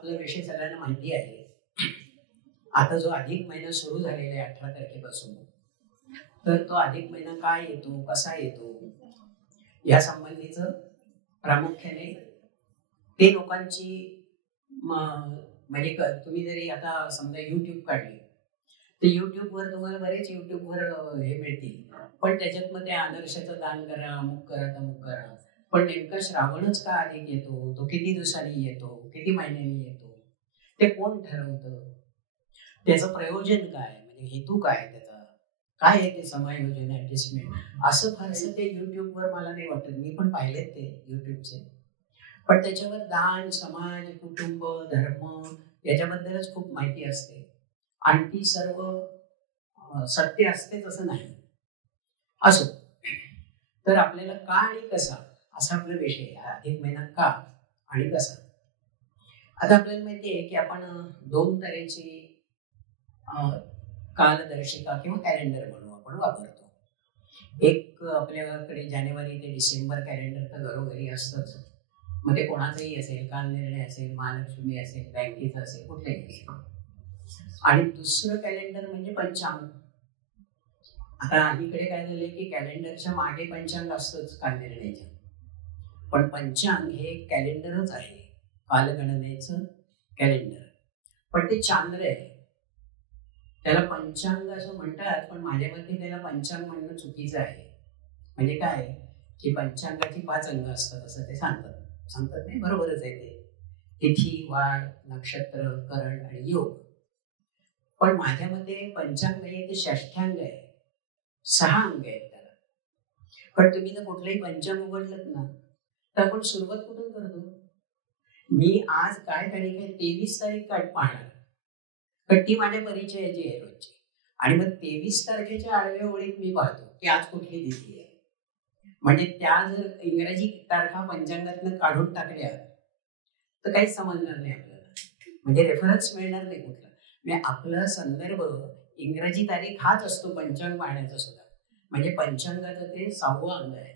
आपला विषय सगळ्यांना माहिती आहे. आता जो अधिक महिना सुरू झालेला आहे 18 तारखेपासून, तर तो अधिक महिना काय येतो, कसा येतो, या संबंधीचं प्रामुख्याने ते लोकांची म्हणजे तुम्ही जरी आता समजा युट्यूब काढले तर युट्यूबवर तुम्हाला बरेच युट्यूबवर हे मिळतील, पण त्याच्यात मग ते आदर्शाचं दान करा, अमुक करा, तमुक करा. पण नेमका श्रावणच का अधिक येतो, तो किती दिवसांनी येतो, किती महिन्यांनी येतो, ते कोण ठरवतं, त्याचं प्रयोजन काय, म्हणजे हेतू काय, त्याचा काय आहे, ते समायोजन, ऍडजस्टमेंट, असं फारसं ते युट्यूबवर मला नाही वाटत. मी पण पाहिलेत ते युट्यूबचे, पण त्याच्यावर दान, समाज, कुटुंब, धर्म याच्याबद्दलच खूप माहिती असते आणि ती सर्व सत्य असतेच असं नाही. असो, तर आपल्याला का आणि कसा असा आपला विषय आहे. अधिक महिना का आणि कसा. आता आपल्याला माहिती आहे की आपण 2 तऱ्हेची कालदर्शिका किंवा कॅलेंडर म्हणून आपण वापरतो. एक आपल्याकडे जानेवारी ते डिसेंबर कॅलेंडर तर घरोघरी असतंच. मग ते कोणाचंही असेल, कालनिर्णय असेल, महालक्ष्मी असेल, बँकेचं असेल, कुठलंही असेल. आणि दुसरं कॅलेंडर म्हणजे पंचांग. आता अलीकडे काय झालंय की कॅलेंडरच्या मागे पंचांग असतंच कालनिर्णयाच्या, पण पंचांग हे एक कॅलेंडरच आहे, कालगणनेचं कॅलेंडर. पण ते चांद्र आहे, त्याला पंचांग असं म्हणतात, पण माझ्या मते त्याला पंचांग म्हणणं चुकीचं आहे. म्हणजे काय की पंचांगाची 5 अंग असतात असं ते सांगतात नाही, बरोबरच आहे ते. तिथी, वार, नक्षत्र, करण आणि योग. पण माझ्या मते पंचांग नाही, ते षष्ठांग आहे, 6 अंग आहेत त्याला. पण तुम्ही जर कुठलंही पंचांग उघडलं ना, तर आपण सुरुवात कुठून करतो. मी आज काय तारीख आहे, 23 तारीख पाहणार, पण ती माझ्या परिचयाची आहे रोजची. आणि मग 23 तारखेच्या आडव्या ओळीत मी पाहतो की आज कुठली तिथी आहे. म्हणजे त्या जर इंग्रजी तारखा पंचांगातनं काढून टाकल्या तर काहीच समजणार नाही आपल्याला, म्हणजे रेफरन्स मिळणार नाही कुठला. म्हणजे आपला संदर्भ इंग्रजी तारीख हाच असतो पंचांग पाहण्याचा सुद्धा. म्हणजे पंचांगाचं ते 6वं अंग आहे.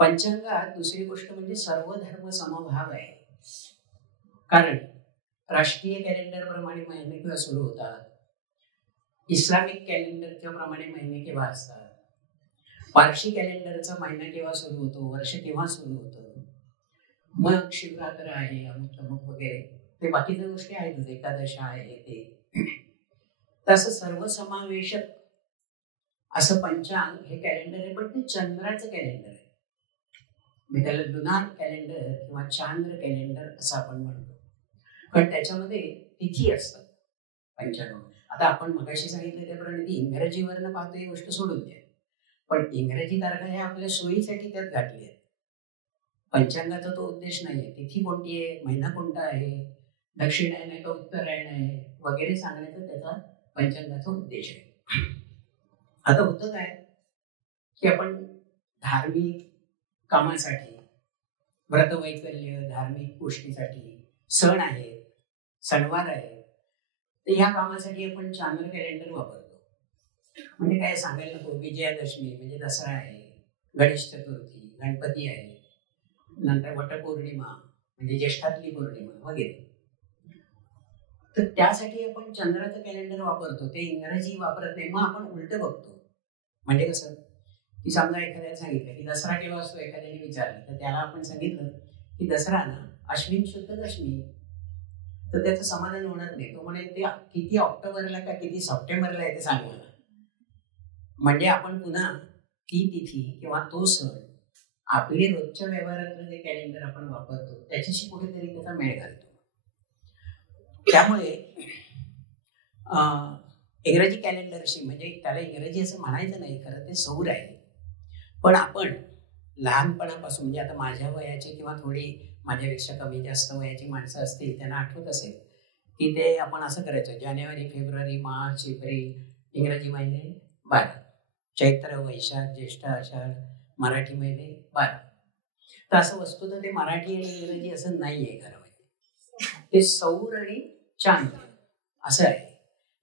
पंचांगात दुसरी गोष्ट म्हणजे सर्व धर्म समभाव आहे. कारण राष्ट्रीय कॅलेंडर प्रमाणे महिने केव्हा सुरू होतात, इस्लामिक कॅलेंडरच्या प्रमाणे महिने केव्हा असतात, पारशी कॅलेंडरचा महिना केव्हा सुरू होतो, वर्ष केव्हा सुरू होतं, मग शिवरात्र आहे, अमुक तमुक वगैरे ते बाकीच्या गोष्टी आहेत, एकादशा आहे ते. तसं सर्वसमावेशक असं पंचांग हे कॅलेंडर आहे, पण ते चंद्राचं कॅलेंडर आहे. म्हणजे त्याला लुनार कॅलेंडर किंवा चांद्र कॅलेंडर असं आपण म्हणतो. पण त्याच्यामध्ये तिथी असतात पंचांग. आता आपण मगाशी सांगितलं त्याप्रमाणे ती इंग्रजीवरनं पाहतो ही गोष्ट सोडून द्या, पण इंग्रजी तारखा ह्या आपल्या सोयीसाठी त्यात घातली आहेत. पंचांगाचा तो उद्देश नाही आहे. तिथी कोणती आहे, महिना कोणता आहे, दक्षिणायन आहे का उत्तरायण आहे वगैरे सांगण्याचा त्याचा पंचांगाचा उद्देश आहे. आता होतं काय की आपण धार्मिक कामासाठी, व्रतवैकल्य, धार्मिक गोष्टीसाठी, सण आहेत, सणवार आहेत, तर ह्या कामासाठी आपण चांद्र कॅलेंडर वापरतो. म्हणजे काय सांगायला नको, विजयादशमी म्हणजे दसरा आहे, गणेश चतुर्थी, गणपती आहे, नंतर वटपौर्णिमा म्हणजे ज्येष्ठातली पौर्णिमा वगैरे. तर त्यासाठी आपण चंद्राचं कॅलेंडर वापरतो, ते इंग्रजी वापरत नाही. मग आपण उलट बघतो. म्हणजे कसं की समजा एखाद्याला सांगितलं की दसरा केव्हा असतो, एखाद्याने विचारलं तर त्याला आपण सांगितलं की दसरा ना अश्विन शुद्ध दशमी, तर त्याचं समाधान होणार नाही. तो म्हणेल ते किती ऑक्टोबरला का किती सप्टेंबरला आहे ते सांग मला. म्हणजे आपण पुन्हा ती तिथी किंवा तो सण आपले रोजच्या व्यवहारातलं जे कॅलेंडर आपण वापरतो त्याच्याशी कुठेतरी त्याचा मेळ घालतो. त्यामुळे इंग्रजी कॅलेंडरशी, म्हणजे त्याला इंग्रजी असं म्हणायचं नाही, खरं ते सौर आहे. पण आपण लहानपणापासून, म्हणजे आता माझ्या वयाची किंवा थोडी माझ्यापेक्षा कमी जास्त वयाची माणसं असतील त्यांना आठवत असेल की ते आपण असं करायचं, जानेवारी, फेब्रुवारी, मार्च, एप्रिल, इंग्रजी महिने 12, चैत्र, वैशाख, ज्येष्ठ, आषाढ, मराठी महिने 12. तर असं वस्तुतः ते मराठी आणि इंग्रजी असं नाही आहे खरं म्हणजे, ते सौर आणि चांद्र असं आहे.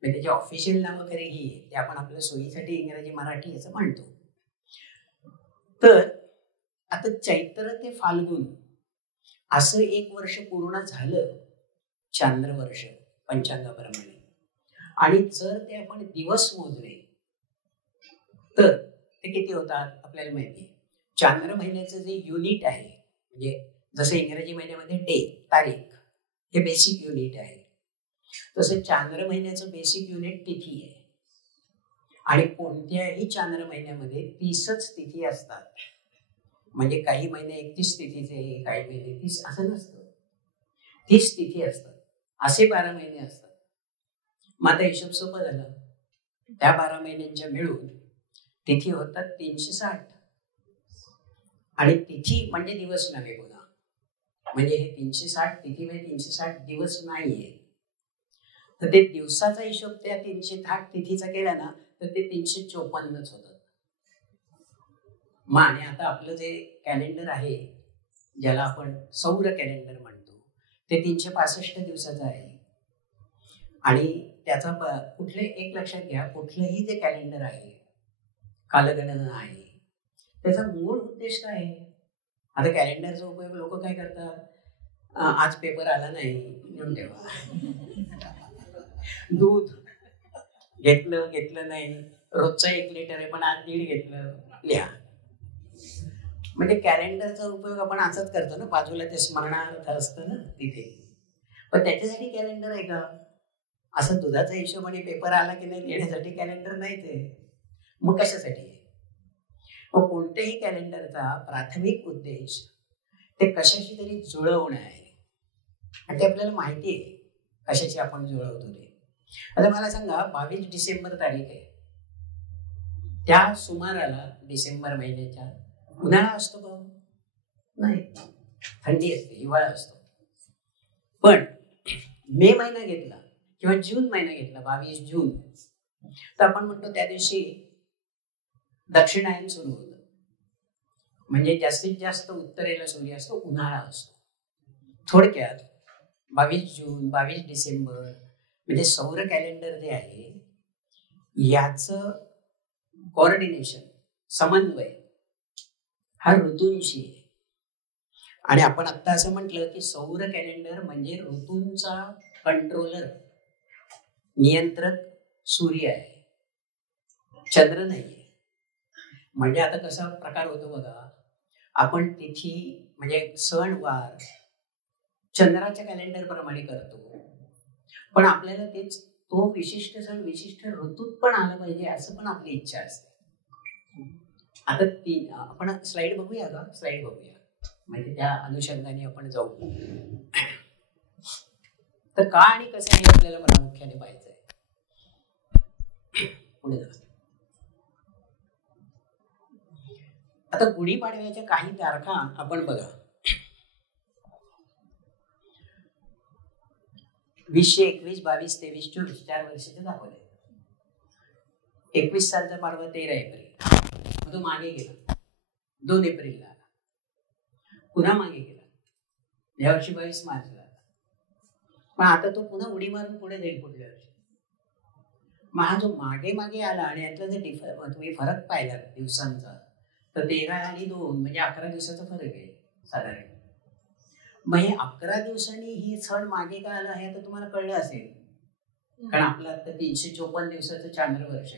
म्हणजे त्याची ऑफिशियल नावं खरी ही आहे, ते आपण आपल्या सोयीसाठी इंग्रजी मराठी असं म्हणतो. तर आता चैत्र ते फाल्गुन असं 1 वर्ष पूर्ण झालं चांद्रवर्ष पंचांगाप्रमाणे. आणि जर ते आपण दिवस मोजले तर ते किती होतात आपल्याला माहिती आहे. चांद्र महिन्याचं जे युनिट आहे, म्हणजे जसं इंग्रजी महिन्यामध्ये डे, तारीख, हे बेसिक युनिट आहे, तसं चांद्र महिन्याचं बेसिक युनिट तिथी आहे. आणि कोणत्याही चांद्र महिन्यामध्ये 30च तिथी असतात. म्हणजे काही महिने 31 तिथीचे, काही महिने 30, असं नसतं. 30 तिथी असतात. असे 12 महिने असतात. मग आता हिशोब सोपं झालं. त्या 12 महिन्यांच्या मिळून तिथी होतात 360. आणि तिथी म्हणजे दिवस नव्हे पुन्हा. म्हणजे हे 360 तिथी म्हणजे 360 दिवस नाहीये. तर ते दिवसाचा हिशोब त्या 360 तिथीचा केला ना तर ते 354च होतं. मग आणि आता आपलं जे कॅलेंडर आहे, ज्याला आपण सौर कॅलेंडर म्हणतो, ते 365 दिवसाचं आहे. आणि त्याचा कुठले एक लक्षात घ्या, कुठलंही जे कॅलेंडर आहे, कालगणना आहे, त्याचा मूळ उद्देश काय आहे. आता कॅलेंडरचा उपयोग लोक काय करतात, आज पेपर आला नाही लिहून ठेवा, दूध घेतलं नाही, रोजचं 1 लिटर आहे पण आज 1.5 घेतलं, लिहा. म्हणजे कॅलेंडरचा उपयोग आपण असाच करतो ना, बाजूला ते स्मरणार्थ असतं ना तिथे. पण त्याच्यासाठी कॅलेंडर आहे का? असं दुधाचा हिशोबाने पेपर आला की नाही लिहिण्यासाठी कॅलेंडर नाही ते. मग कशासाठी आहे? मग कोणत्याही कॅलेंडरचा प्राथमिक उद्देश ते कशाशी तरी जुळवणं आहे. आणि ते आपल्याला माहिती आहे कशाशी आपण जुळवतो ते. आता मला सांगा, 22 डिसेंबर तारीख आहे, त्या सुमाराला डिसेंबर महिन्याच्या उन्हाळा असतो का? नाही, थंडी असते, हिवाळा असतो. पण मे महिना घेतला किंवा जून महिना घेतला, 22 जून, तर आपण म्हणतो त्या दिवशी दक्षिणायन सुरू होतं. म्हणजे जास्तीत जास्त उत्तरेला सूर्य असतो, उन्हाळा असतो. थोडक्यात 22 जून 22 डिसेंबर म्हणजे सौर कॅलेंडर जे आहे याचं कोऑर्डिनेशन, समन्वय हा ऋतूंशी आहे. आणि आपण आता असं म्हटलं की सौर कॅलेंडर म्हणजे ऋतूंचा कंट्रोलर, नियंत्रक सूर्य आहे, चंद्र नाहीये. म्हणजे आता कसा प्रकार होतो बघा, आपण तिथी म्हणजे सण वार चंद्राच्या कॅलेंडर प्रमाणे करतो, पण आपल्याला तेच तो विशिष्ट सण विशिष्ट ऋतूत पण आला पाहिजे असं पण आपली इच्छा असते. आता आपण स्लाइड बघूया का? स्लाइड बघूया, म्हणजे त्या अनुषंगाने आपण जाऊ. तर का आणि कसं हे आपल्याला प्रामुख्याने पाहायचंय. पुढे जा. आता गुढीपाडव्याच्या काही तारखा आपण बघा. 20, 21, 22, 23, 24 4 वर्षाचे दाखवले. 21 सालचा पाडवा 13 एप्रिल, मग तो मागे गेला, 2 एप्रिलला आला, पुन्हा मागे गेला, यावर्षी 22 मार्चला आला. पण आता तो पुन्हा उडी मारून पुढे जाईल पुढल्या वर्षी. मग हा जो मागे मागे आला आणि यातला जर तुम्ही फरक पाहिला दिवसांचा, तर 13 आणि 2 म्हणजे 11 दिवसाचा फरक आहे साधारण. मग हे 11 दिवसांनी ही सण मागे का आला हे आता तुम्हाला कळलं असेल, कारण आपलं आता 354 दिवसाचं चांद्र वर्ष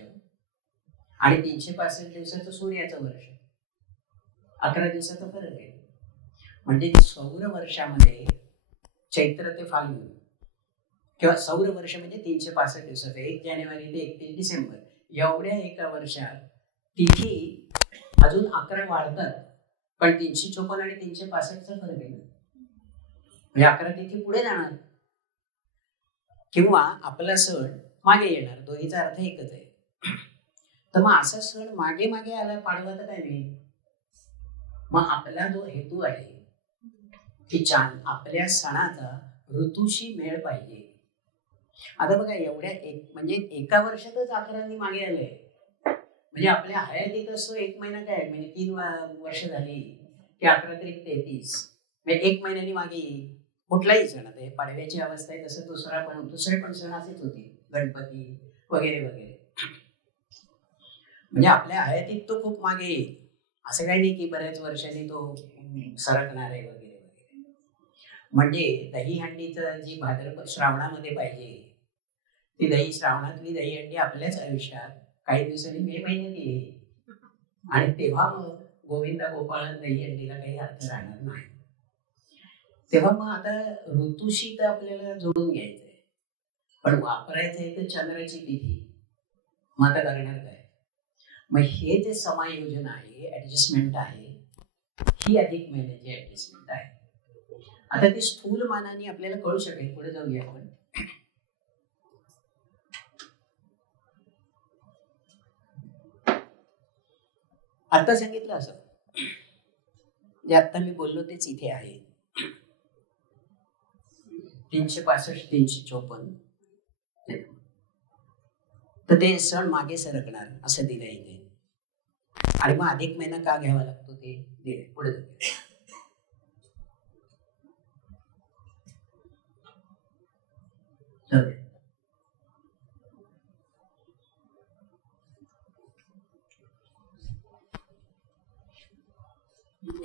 आणि 365 दिवसाचं सूर्याचं वर्ष, 11 दिवसाचा फरक आहे. म्हणजे सौर वर्षामध्ये चैत्र ते फाल्गुन किंवा सौर वर्ष म्हणजे 365 दिवसाचं, 1 जानेवारी ते 31 डिसेंबर, एवढ्या एका वर्षात तिथी अजून 11 वाढतात, पण 354 आणि 365चा फरक आहे ना, म्हणजे 11 तिथी पुढे जाणार किंवा आपला सण मागे येणार, दोन्हीचा अर्थ एकच आहे. तर मग असा सण मागे मागे आला पाडवा तर काय नाही. मग आपला जो हेतू आहे की आपल्या सणाचा ऋतूशी मेळ पाहिजे. आता बघा, एवढ्या म्हणजे एका वर्षातच 11 मागे आलंय, म्हणजे आपल्या हयातीत असतो 1 महिना काय, म्हणजे 3 वर्ष झाली की 11 त्रिक 33, म्हणजे 1 महिन्यानी मागे येईल कुठलाही सण. आता हे पाडव्याची अवस्था आहे, तसं दुसरे पण सण असेच होते, गणपती वगैरे वगैरे. म्हणजे आपल्या हयातीत तो खूप मागे येईल, असं काही नाही की बऱ्याच वर्षांनी तो सरकणार आहे वगैरे वगैरे. म्हणजे दहीहंडीचं जी भाद्रपद श्रावणामध्ये पाहिजे ती श्रावणातली दहीहंडी आपल्याच आयुष्यात काही दिवसांनी मे महिन्यात येईल आणि तेव्हा मग गोविंदा गोपाळ दहीहंडीला काही अर्थ राहणार नाही. तेव्हा मग आता ऋतूशी तर आपल्याला जोडून घ्यायचंय, पण वापरायचंय तर चंद्राची तिथी. मग आता करणार काय? मग हे जे समायोजन आहे, ऍडजस्टमेंट आहे, ही अधिक महिन्याची ऍडजस्टमेंट आहे. आता ते स्थूल मानाने आपल्याला कळू शकेल. पुढे जाऊया आपण. आता सांगितलं असं जे आता मी बोललो तेच इथे आहे. 365 354 तर ते सण मागे सरकणार असं दिलं इथे. आणि मग अधिक महिना का घ्यावा लागतो ते दिले. पुढे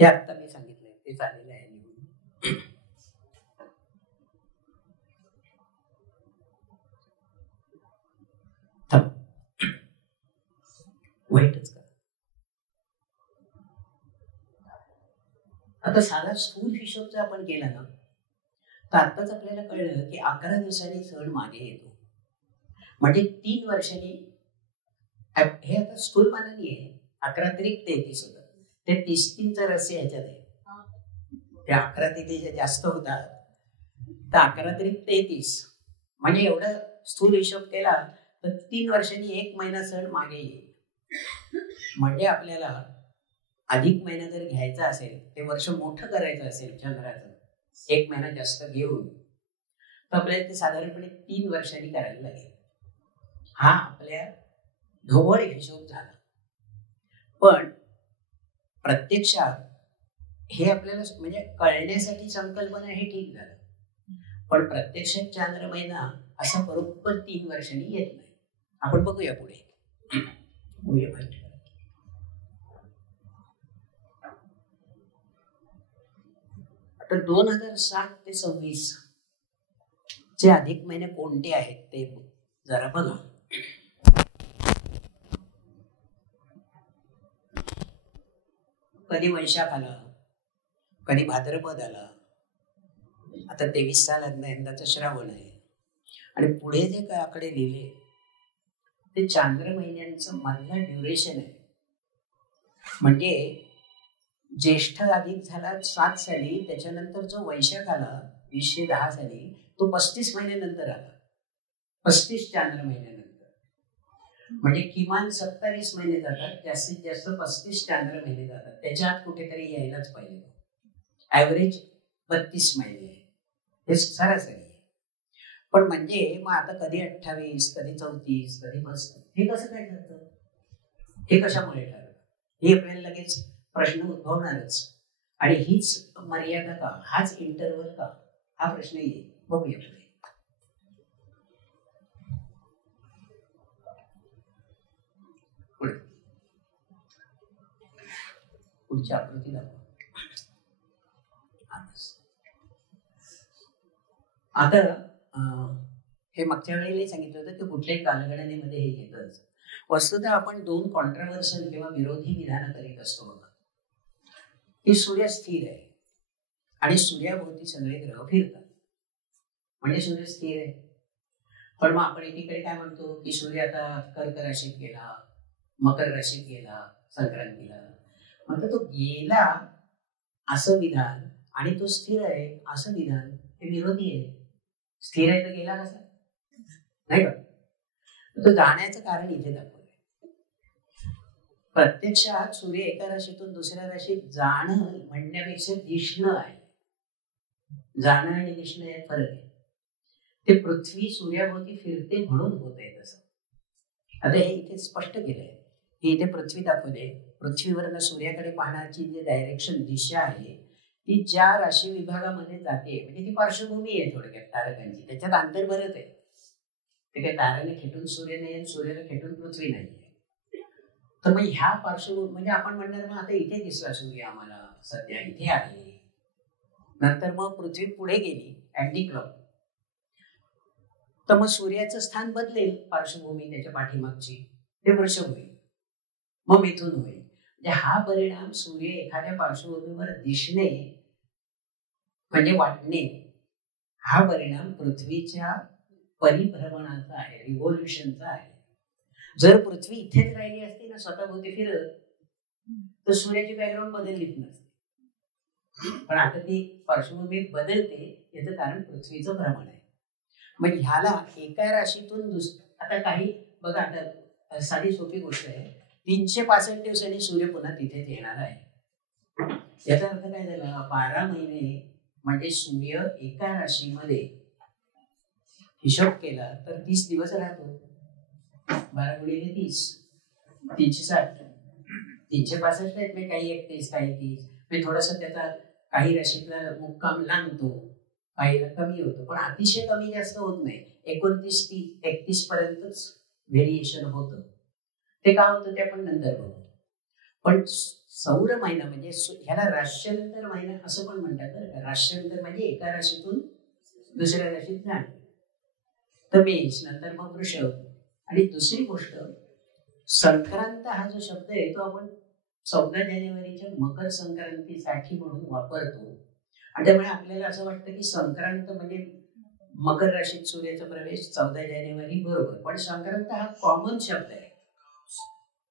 हे आता मी सांगितलंय ते चालेलं आहे. वाईटच का? आता साधा स्थूल हिशोब जर आपण केला ना तर आत्ताच आपल्याला कळलं की 11 दिवसांनी सण मागे येतो. म्हणजे 3 वर्षांनी. हे आता स्थूल मानाने आहे. 11 त्रिक 33 होतं. ते 33चं रहस्य ह्याच्यात आहे. ते 11 तिथी जे जास्त होतात तर 11 त्रिक 33 म्हणजे एवढं स्थूल हिशोब केला तर 3 वर्षांनी 1 महिना सण मागे येईल. म्हणजे आपल्याला अधिक महिना जर घ्यायचा असेल, ते वर्ष मोठं करायचं असेल चंद्राचं, 1 महिना जास्त घेऊन, तर आपल्याला ते साधारणपणे 3 वर्षांनी करायला लागेल. हा आपल्या ढोबळ हिशोब झाला. पण प्रत्यक्षात हे आपल्याला म्हणजे कळण्यासाठी संकल्पना हे ठीक झालं, पण प्रत्यक्षात चांद्र महिना असा बरोबर 3 वर्षांनी येत नाही. आपण बघूया पुढे. आता 2007 ते 26 चे अधिक महिने कोणते आहेत ते जरा बघा. कधी वैशाख आला, कधी भाद्रपद आला. आता 23 सालात यंदाचं श्रावण आहे. आणि पुढे जे काय आकडे लिहिले ते चांद्र महिन्यांचं मधलं ड्युरेशन आहे. म्हणजे ज्येष्ठ अधिक झाला 7 साली, त्याच्यानंतर जो वैशाख आला 2010 साली, तो 35 महिन्यानंतर आला. 35 चांद्र महिन्यानंतर. म्हणजे किमान 27 महिने जातात, जास्तीत जास्त 35 चांद्र महिने जातात. त्याच्या आत कुठेतरी यायलाच पाहिजे. ऍव्हरेज 32 महिने आहे, हे सरासरी आहे. पण म्हणजे मग आता कधी 28, कधी 34, कधी 35, हे कसं काय ठरतं? हे कशामुळे ठरतं? हे आपल्याला लगेच प्रश्न उद्भवणारच. आणि हीच मर्यादा का, हाच इंटरव्हल का, हा प्रश्न येईल. बघूया पुढे. पुढची आकृती दाखवा. आता हे मागच्या वेळेला सांगितलं होतं की कुठल्याही कालगणनेमध्ये हे येतच. वस्तुतः आपण 2 कॉन्ट्राव्हर्सल किंवा विरोधी विधानं करीत असतो बघा. की सूर्य स्थिर आहे आणि सूर्याभोवती सगळे ग्रह फिरतात, म्हणजे सूर्य स्थिर आहे. पण मग आपण एकीकडे काय म्हणतो की सूर्य आता कर्क राशीत गेला, मकर राशीत गेला, संक्रांतीला, म्हणजे तो गेला असं विधान आणि तो स्थिर आहे असं विधान हे विरोधी आहे. स्थिर आहे तर गेला कसा, नाही का? तो जाण्याचं कारण इथे दाखवलंय. प्रत्यक्षात सूर्य एका राशीतून दुसऱ्या राशीत जाणं म्हणण्यापेक्षा दिसणं आहे. जाणं आणि दिसणं यात फरक आहे. ते पृथ्वी सूर्याभोवती फिरते म्हणून होत आहे तसं. आता हे इथे स्पष्ट केलंय की इथे पृथ्वी दाखवले. पृथ्वीवरनं सूर्याकडे पाहण्याची जी डायरेक्शन, दिशा आहे, ती ज्या राशी विभागामध्ये जाते, म्हणजे ती पार्श्वभूमी आहे थोडक्यात तारकांची. त्याच्यात अंतर बरंच आहे. ते काही ताराने खेटून सूर्य नाही आणि सूर्याला खेटून पृथ्वी नाही. तर मग ह्या पार्श्वभूमी म्हणजे आपण म्हणणार मग आता इथे दिसला सूर्य, आम्हाला सध्या इथे आहे. नंतर मग पृथ्वी पुढे गेली अँटी क्लॉक, तर मग सूर्याचं स्थान बदलेल, पार्श्वभूमी त्याच्या पाठीमागची, ते वृषभ होईल, मग मिथुन होईल. म्हणजे हा परिणाम सूर्य एखाद्या पार्श्वभूमीवर दिसणे म्हणजे वाटणे, हा परिणाम पृथ्वीच्या परिभ्रमणाचा आहे, रिव्होल्युशनचा आहे. जर पृथ्वी इथेच राहिली असती ना स्वतःभोवती फिरत, तर सूर्याची बॅकग्राऊंड बदललीच नसते. पण आता ती पार्श्वभूमी बदलते, याचं कारण पृथ्वीचं भ्रमण आहे. मग ह्याला एका राशीतून आता काही बघा, आता साधी सोपी गोष्ट आहे, 365 दिवसांनी सूर्य पुन्हा तिथेच येणार आहे. याचा अर्थ काय झाला, 12 महिने म्हणजे सूर्य एका राशीमध्ये हिशोब केला तर 30 दिवस राहतो. 12 गुणिले 30, 360, 365 आहेत. मी काही 31, काही 30, मी थोडासा त्याचा काही राशीतला मुक्काम लांबतो, काहीला कमी होतो, पण अतिशय कमी जास्त होत नाही. 29, 31 पर्यंतच व्हेरिएशन होतं. ते का होतं ते आपण नंतर बघू. पण सौर महिना म्हणजे ह्याला राश्यांतर महिना असं पण म्हणतात बरं का. राश्यांतर म्हणजे एका राशीतून दुसऱ्या राशीत जाणे. तर मेष, नंतर मग वृषभ. आणि दुसरी गोष्ट, संक्रांत हा जो शब्द आहे तो आपण 14 जानेवारीच्या मकर संक्रांतीसाठी म्हणून वापरतो. आणि त्यामुळे आपल्याला असं वाटतं की संक्रांत म्हणजे मकर राशीत सूर्याचा प्रवेश 14 जानेवारी, बरोबर. पण संक्रांत हा कॉमन शब्द आहे,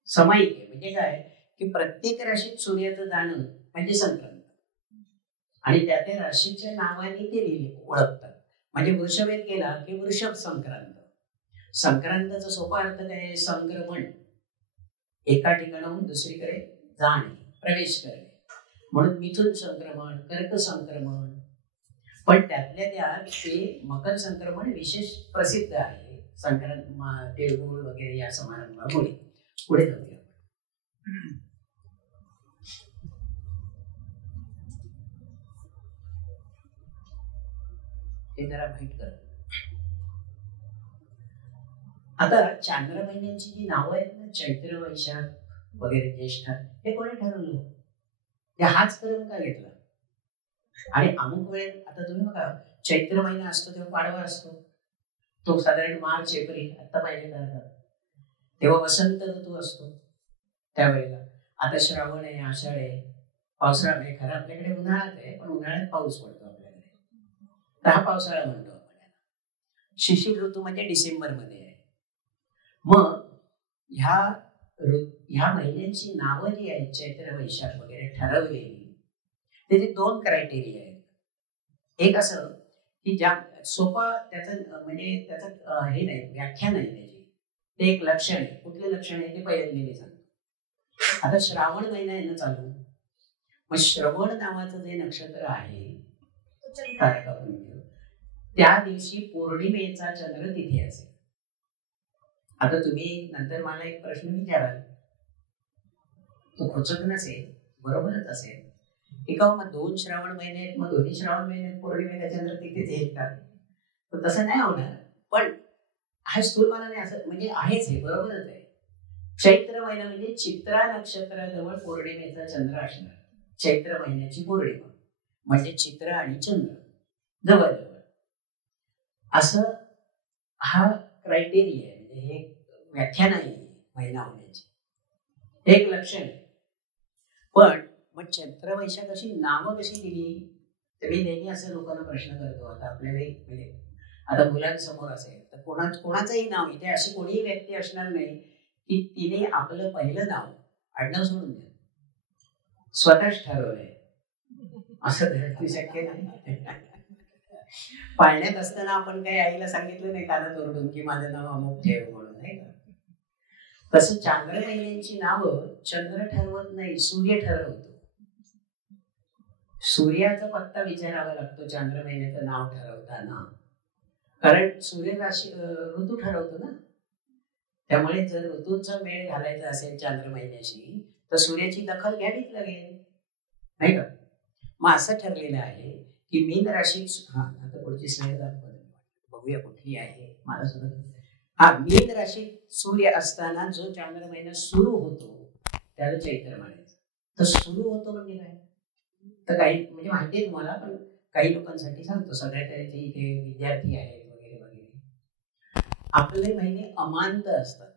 सामायिक आहे. म्हणजे काय की प्रत्येक राशीत सूर्याचं जाणं म्हणजे संक्रांत, आणि त्या त्या राशीच्या नावाने ते ओळखतात. म्हणजे वृषभेत गेला की वृषभ संक्रांत. संक्रांताचा सोपा अर्थ काय, संक्रमण, एका ठिकाणाहून दुसरीकडे जाणे, प्रवेश करणे. म्हणून मिथुन संक्रमण, कर्क संक्रमण. पण त्यातल्या त्यात ते मकर संक्रमण विशेष प्रसिद्ध आहे, संक्रांत, तिळगुळ वगैरे या समारंभामुळे. पुढे जाऊया. हे जरा भेट कर. आता चांद्र महिन्यांची जी नावं आहेत ना, चैत्र, वैशाख वगैरे, ज्येष्ठ, हे कोणी ठरवलं? हाच क्रम का घेतला? आणि अमुक वेळेत आता तुम्ही बघा, चैत्र महिना असतो तेव्हा पाडवा असतो, तो साधारण मार्च एप्रिल, आता पाहिजे का, तेव्हा वसंत ऋतू असतो त्यावेळेला. आता श्रावण आहे, आषाढ आहे, पावसाळा आहे. खरं आपल्याकडे उन्हाळ्यात आहे, पण उन्हाळ्यात पाऊस पडतो आपल्याकडे, तर हा पावसाळा म्हणतो आपण. शिशिर ऋतू म्हणजे डिसेंबर मध्ये आहे. मग ह्या महिन्यांची नावं जी आहेत, चैत्र, वैशाख वगैरे ठरवलेली, त्याचे 2 क्रायटेरिया आहेत. एक असं की ज्या सोपा त्याचं म्हणजे त्याचं हे नाही, व्याख्या नाही त्याची, ते एक लक्षण आहे. कुठले लक्षण आहे ते पहिल्यांदा सांगतो. आता श्रावण महिना आहे ना चालू, मग श्रवण नावाचं जे नक्षत्र आहे त्या दिवशी पौर्णिमेचा चंद्र तिथे असेल. आता तुम्ही नंतर मला एक प्रश्न विचाराल, तो खोचक नसेल, बरोबरच असेल, एका मग 2 श्रावण महिने आहेत, मग दोन्ही श्रावण महिन्यात पौर्णिमेचा चंद्र तिथेच येईल का? तर तसं नाही होणार. पण हा स्थूलमानाने असं म्हणजे आहेच, हे बरोबरच आहे. चैत्र महिना म्हणजे चित्रा नक्षत्राजवळ पौर्णिमेचा चंद्र असणार. चैत्र महिन्याची पौर्णिमा म्हणजे चित्र आणि चंद्र जवळजवळ, असं हा क्रायटेरिया आहे. म्हणजे हे व्याख्या नाही महिना होण्याची, एक लक्षण आहे. पण मग चैत्र वैशाख अशी नावं कशी दिली? तर मी नेहमी असं लोकांना प्रश्न करतो. आता आपल्याला म्हणजे आता मुलांसमोर असेल तर कोणाचंही नाव, इथे अशी कोणीही व्यक्ती असणार नाही की तिने आपलं पहिलं नाव आडनाव सोडून द्या, स्वतःच ठरवलंय, असं धरती शक्य नाही. पाळण्यात असताना आपण काही आईला सांगितलं नाही कानात ओरडून की माझं नाव अमुक ठेव म्हणून, नाही का? तसं चांद्र महिन्यांची नावं चंद्र ठरवत नाही, सूर्य ठरवतो. सूर्याचा पत्ता विचारावा लागतो चांद्र महिन्याचं नाव ठरवताना, कारण सूर्य राशी ऋतू ठरवतो ना. त्यामुळे जर ऋतूंचा मेळ घालायचा असेल चांद्र महिन्याशी, तर सूर्याची दखल घ्यावीच लागेल, नाही का? मग असं ठरलेलं आहे की मीन राशी, आता पुढची स्लाइड बघूया कुठली आहे, मला सुद्धा. मीन राशीत सूर्य असताना जो चांद्र महिना सुरू होतो त्याला चैत्र म्हणायचं. तर सुरू होतो म्हणजे काय, तर काही म्हणजे माहिती आहे तुम्हाला, पण काही लोकांसाठी सांगतो, सगळ्या तऱ्हेचे इथे विद्यार्थी आहेत वगैरे वगैरे. आपले महिने अमांत असतात.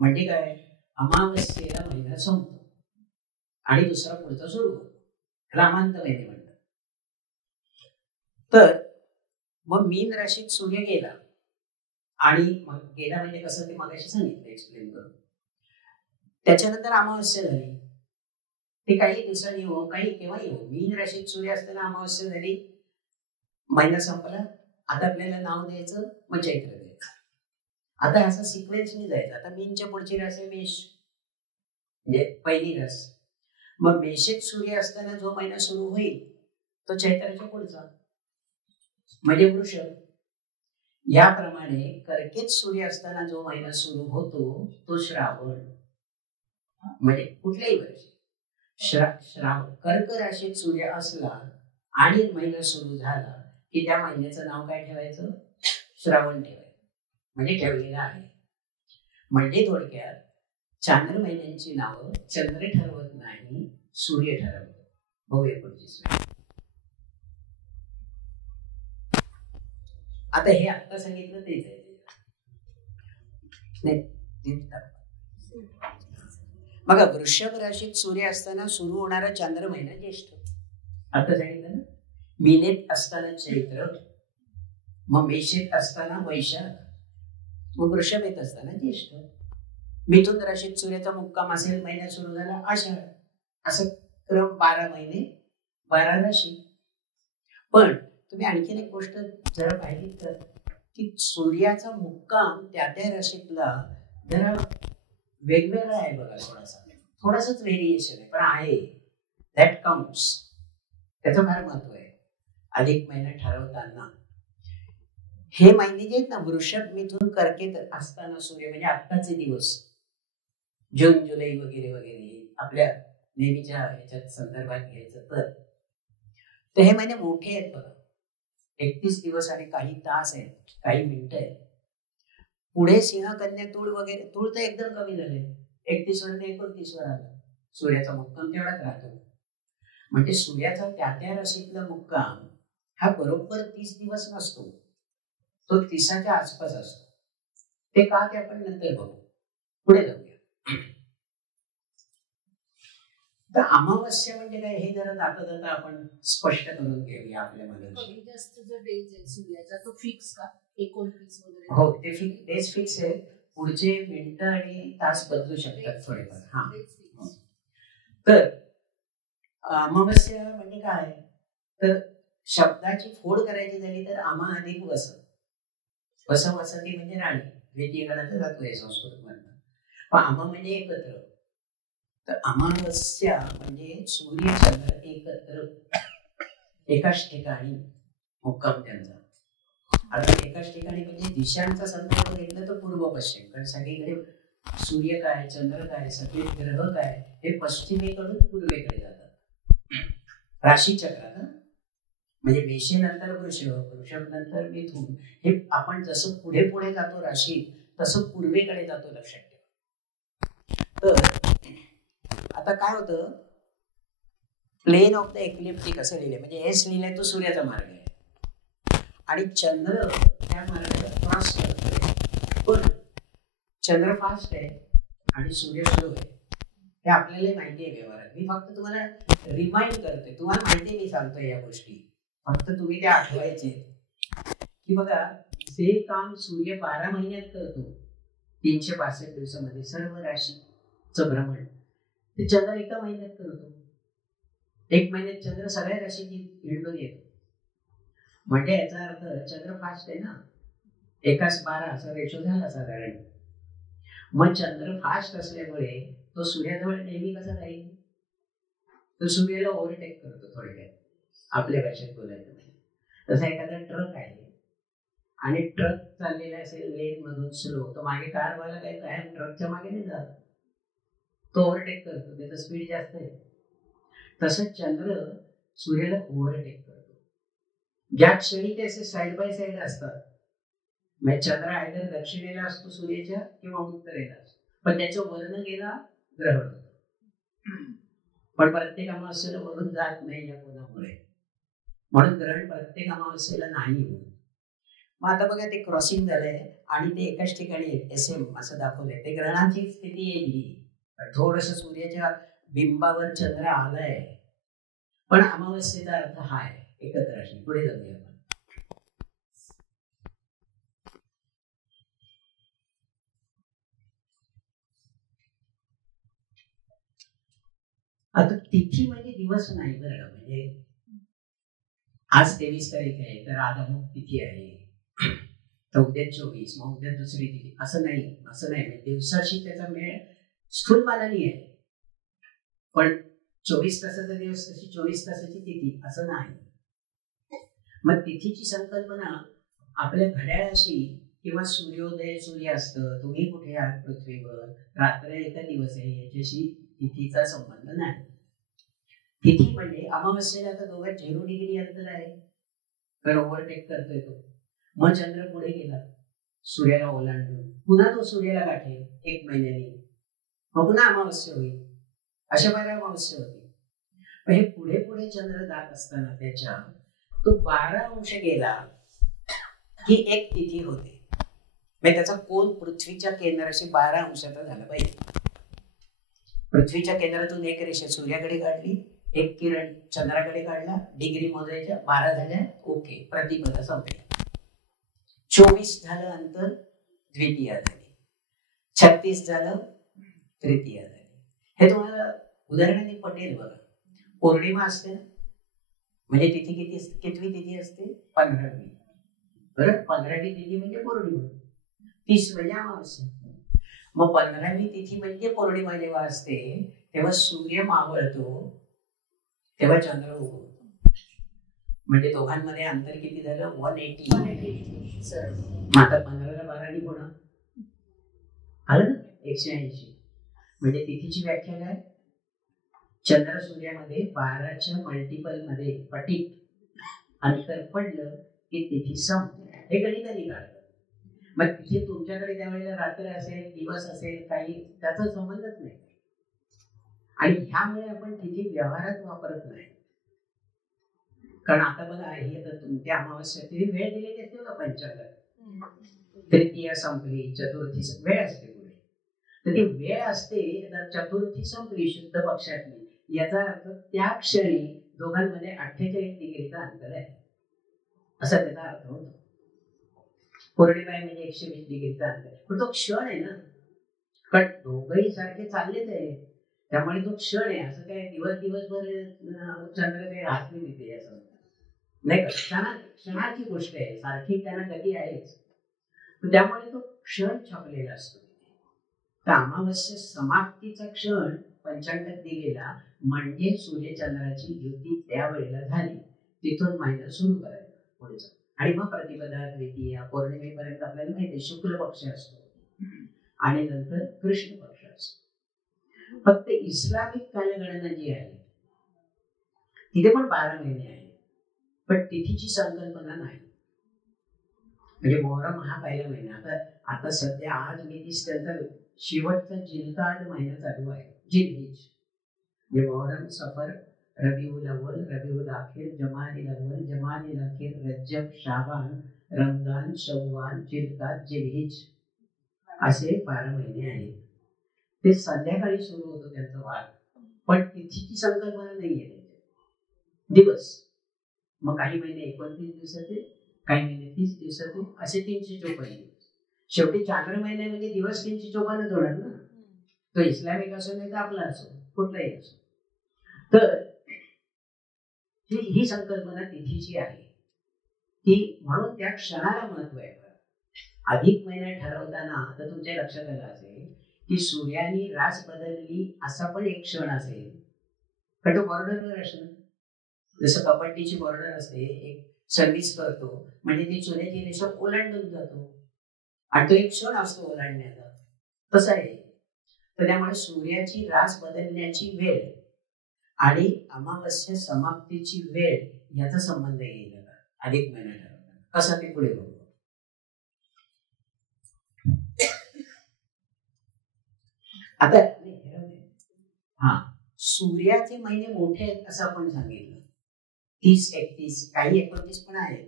म्हणजे काय, अमावस्येला महिना संपतो आणि दुसरा पुढचा सुरू होतो, त्याला अमांत महिने म्हणतात. तर मग मीन राशीत सूर्य गेला आणि मग गेला म्हणजे कसं ते मगाशी सांगितलं एक्सप्लेन करून. त्याच्यानंतर अमावस्या झाली, ते काही दिवसांनी हो काही केव्हाही हो, मीन राशीत सूर्य असताना अमावस्या झाली, महिना संपला. आता आपल्याला नाव द्यायचं, मग चैत्र द्यायचं. आता असा सिक्वेन्सनी जायचं. आता मीनच्या पुढची रास आहे मेष, म्हणजे पहिली रास. मग मेषेत सूर्य असताना जो महिना सुरू होईल तो चैत्राच्या पुढचा म्हणजे वृषभ. याप्रमाणे कर्केत सूर्य असताना जो महिना सुरू होतो तो श्रावण. म्हणजे कुठल्याही वर्षी श्रावण कर्क राशीत सूर्य असला आणि महिना सुरू झाला की त्या महिन्याचं नाव काय ठेवायचं, श्रावण ठेवायचं, म्हणजे ठेवलेलं आहे. म्हणजे थोडक्यात चांद्र महिन्यांची नावं चंद्र ठरवत नाही, सूर्य ठरवतो. बघूया पुढची स्लाईड. आता हे आता सांगितलं तेच आहे. बघा, वृषभ राशीत सूर्य असताना सुरू होणारा चांद्र महिना ज्येष्ठ. आता सांगितलं ना, मीनेत असताना चैत्र, मग मेषेत असताना वैशाख, मग वृषभ येत असताना ज्येष्ठ. मिथुन राशीत सूर्याचा मुक्काम असेल, महिना सुरू झाला आषाढ. असं क्रम 12 महिने 12 राशी. पण तुम्ही आणखीन एक गोष्ट जरा पाहिली तर की सूर्याचा मुक्काम त्या त्या राशीतला जरा वेगवेगळा आहे बघा. थोडासाच व्हेरिएशन आहे, पण आहे. That counts. त्याचं फार महत्व आहे. अधिक महिना ठरवताना हे महिने जे आहेत ना, वृषभ मिथुन कर्केत असताना सूर्य, म्हणजे आत्ताचे दिवस जून जुलै वगैरे वगैरे आपल्या नेहमीच्या ह्याच्यात संदर्भात घ्यायचं तर हे महिने मोठे आहेत बघा. 31 दिवस आणि काही तास आहेत, काही मिनिटं आहेत. पुढे सिंह कन्या तुळ वगैरे, तुळ तर एकदम कमी झाले, 31 वर 29 वर आला. सूर्याचा मुक्काम तेवढाच राहतो. म्हणजे सूर्याचा त्या त्या राशीतला मुक्काम हा बरोबर 30 दिवस नसतो, तो 30च्या आसपास असतो. ते का ते आपण नंतर बघू, पुढे जाऊया. तर अमावस्या म्हणजे काय हे जरा जाता जाता आपण स्पष्ट करून घेऊया आपल्या मनात. जास्त जो डेज आहे सूर्याचा तो फिक्स का 29 वगैरे? हो, ते डेज फिक्स आहे. पुढचे मिनिटं आणि तास बदलू शकतात थोडेफार. हा, तर अमावस्या म्हणजे काय, तर शब्दाची फोड करायची झाली तर अमा अधिक वस. वस वसती म्हणजे राणी, द्वितीय गणाचा धातू आहे संस्कृत मधला. पण अमा म्हणजे एकत्र. तर अमावस्या म्हणजे सूर्य चंद्र एकत्र एकाच ठिकाणी मुक्काम त्यांचा. आता एकाच ठिकाणी म्हणजे दिशांचा संदर्भ घेतला तर पूर्व पश्चिम, कारण सगळीकडे सूर्य काय चंद्र काय सगळे ग्रह काय हे पश्चिमेकडून पूर्वेकडे जातात राशी चक्रात. म्हणजे मेषेनंतर वृषभ, वृषभ नंतर मिथुन, हे आपण जसं पुढे पुढे जातो राशी तसं पूर्वेकडे जातो, लक्षात ठेवा. तर आता काय होतं, प्लेन ऑफ द एक्लिप्टिक असं लिहिलंय, म्हणजे एस लिहिलंय तो सूर्याचा मार्ग आहे आणि चंद्र त्या मार्गाला क्रॉस करतोय. पण चंद्र फास्ट आहे आणि सूर्य स्लो आहे, हे आपल्याला माहिती आहे व्यवहारात. मी फक्त तुम्हाला रिमाइंड करते, तुम्हाला माहिती आहे मी सांगतोय या गोष्टी, फक्त तुम्ही त्या आठवायचे की बघा जे काम सूर्य 12 महिन्यात करतो 365 दिवसामध्ये सर्व राशीचं भ्रमण, ते चंद्र एका महिन्यात करतो. 1 महिन्यात चंद्र सगळ्या राशीची हिंडून येतो. म्हणजे याचा अर्थ चंद्र फास्ट आहे ना, 1:12 असा रेशो झाला साधारण. मग चंद्र फास्ट असल्यामुळे तो सूर्याजवळ नेहमी कसा राहील, तो सूर्याला ओव्हरटेक करतो. थोडक्यात आपल्या भाषेत बोलायचं म्हणजे तसा एखादा ट्रक आहे आणि ट्रक चाललेला असेल लेन मधून स्लो, तर मागे कारवाला काय कायम ट्रकच्या मागे नाही जात, तो ओव्हरटेक करतो, त्याचा स्पीड जास्त आहे. तसंच चंद्र सूर्याला ओव्हरटेक करतो. ज्या क्षणी ते असे साईड बाय साईड असतात, म्हणजे चंद्र आयदर दक्षिणेला असतो सूर्याच्या किंवा उत्तरेला असतो, पण त्याचं वर्ण गेला ग्रहण होतं. पण प्रत्येक अमावस्येला वरून जात नाही या गुणामुळे. म्हणून ग्रहण प्रत्येक अमावस्येला नाही होत. मग आता बघा ते क्रॉसिंग झालंय आणि ते एकाच ठिकाणी SM असं दाखवलंय. ते ग्रहणाची स्थिती येईल ही. थोडस सूर्याच्या बिंबावर चंद्र आलाय, पण अमावस्येचा अर्थ हा आहे एकत्र असणे. पुढे जाऊया आपण. आता तिथी म्हणजे दिवस नाही बरं का. म्हणजे आज 23 तारीख आहे तर आज अमुक तिथी आहे, तर उद्या 24, मग उद्या दुसरी तिथी, असं नाही. म्हणजे दिवसाशी त्याचा मेळ स्थूलमानाने आहे, पण 24 तासाचा दिवस तशी 24 तासाची तिथी असं नाही. मग तिथीची संकल्पना आपल्या घड्याळाशी किंवा सूर्योदय सूर्यास्त, तुम्ही कुठे आहात पृथ्वीवर, रात्र एका दिवस आहे, याच्याशी तिथीचा संबंध नाही. तिथी म्हणजे अमावस्येला तर दोघात 0 डिग्री अंतर आहे, तर ओव्हरटेक करतोय तो. मग चंद्र पुढे गेला सूर्याला ओलांडून, पुन्हा तो सूर्याला गाठेल 1 महिन्याने, मग पुन्हा अमावस्या होईल. अशा 12 अमावस्या होती. हे पुढे पुढे चंद्र जात असताना त्याच्या तो 12 अंश गेला की एक तिथी होते. म्हणजे त्याचा कोन पृथ्वीच्या केंद्राशी 12 अंशाचा झाला पाहिजे. पृथ्वीच्या केंद्रातून एक रेषा सूर्याकडे काढली, एक किरण चंद्राकडे काढला, डिग्री मोजायच्या, 12 झाल्या, ओके, प्रतिपदा संपली. 24 झालं अंतर, द्वितीया झाली. 36 झालं, तृतीया झाली. हे तुम्हाला उदाहरणाने पटेल बघा. पौर्णिमा असते ना, म्हणजे तिथी कितवी तिथी असते? 15वी. बरं, 15वी तिथी म्हणजे पौर्णिमा, 30 म्हणजे अमावस्या. मग 15वी तिथी म्हणजे पौर्णिमा जेव्हा असते तेव्हा सूर्य मावळतो, तेव्हा चंद्र उगवतो. म्हणजे दोघांमध्ये अंतर किती झालं? 180. आता 15ला 12 कोणा आलं ना, 180. म्हणजे तिथीची व्याख्या काय? चंद्र सूर्यामध्ये 12च्या मल्टिपल मध्ये पटीत अंतर पडलं की तिथी संपते. हे गणिताने काढतात. मग तिथे तुमच्याकडे त्यावेळेला रात्र असेल, दिवस असेल, काही त्याचा संबंधच नाही. आणि ह्यामुळे आपण तिथे व्यवहारात वापरत नाही. कारण आता बघा, ही आता तुमच्या अमावस्या तरी वेळ दिलेली असते का पंचांगात? तृतीया संपली, चतुर्थी वेळ असते पुढे, तर ती वेळ असते. चतुर्थी संपली शुद्ध पक्षातली, याचा अर्थ त्या क्षणी दोघांमध्ये 48 डिग्रीचा अंतर आहे, असा त्याचा अर्थ होतो. पौर्णिमा म्हणजे 120 डिग्रीचा अंतर, पण तो क्षण आहे ना, कारण दोघंही सारखे चाललेच आहे, त्यामुळे तो क्षण आहे. असं काय दिवसभर चंद्र काही राहत नाही तिथे, असं नाही का. क्षणाची गोष्ट आहे, सारखी त्यांना गती आहेच, त्यामुळे तो क्षण छापलेला असतो. तर अमावस्या समाप्तीचा क्षण पंचांगात दिलेला म्हणजे सूर्यचंद्राची युती त्यावेळेला झाली, तिथून महिना सुरू करायचा पुढचा. आणि मग प्रतिपदा, द्वितीया, पौर्णिमेपर्यंत आपल्याला माहिती आहे शुक्ल पक्ष असतो आणि नंतर कृष्ण पक्ष असतो. फक्त इस्लामिक कालगणना जी आहे तिथे पण 12 महिने आहे, पण तिथीची संकल्पना नाही. म्हणजे मोहरम हा पहिला महिना. आता सध्या आज मी त्यांचा शेवटचा जिल्काद महिना चालू आहे, जिल्हीज. म्हणजे मोहरम, सफर, रबीउल अव्वल, रबीउल आखिर, जमादिल अव्वल, जमादिल आखिर, रजब, शाबान, रमजान, शव्वाल, जिल्काद, जिल्हीज असे 12 महिने आहेत. ते संध्याकाळी सुरू होतो त्यांचा वाद, पण तिथीची संकल्पना नाहीये त्यांच्या. दिवस मग काही महिने 29 दिवसाचे, काही महिने 30 दिवसाचे, असे 354 दिवस. शेवटी चांद्र महिने म्हणजे दिवस 354 होणार ना. तो इस्लामिक असो नाही तर आपला असो, कुठलाही असो. तर ही संकल्पना तिथीची आहे, ती म्हणून त्या क्षणाला महत्व आहे. अधिक महिना ठरवताना तर तुमच्या लक्षात आलं असेल की सूर्याने रास बदलली असा पण एक क्षण असेल, पण तो बॉर्डरवर असणार. जसं कबड्डीची बॉर्डर असते, एक सर्व्हिस करतो म्हणजे ती चुन्याची रेषा ओलांडून जातो आणि तो एक क्षण असतो ओलांडण्याचा, तसा आहे. तर त्यामुळे सूर्याची रास बदलण्याची वेळ आणि अमावस्या समाप्तीची वेळ याचा संबंध येईल अधिक महिना ठरवताना. कसा ते पुढे बघू. आता सूर्याचे महिने मोठे आहेत असं आपण सांगितलं, 30-31, काही 29 पण आहे,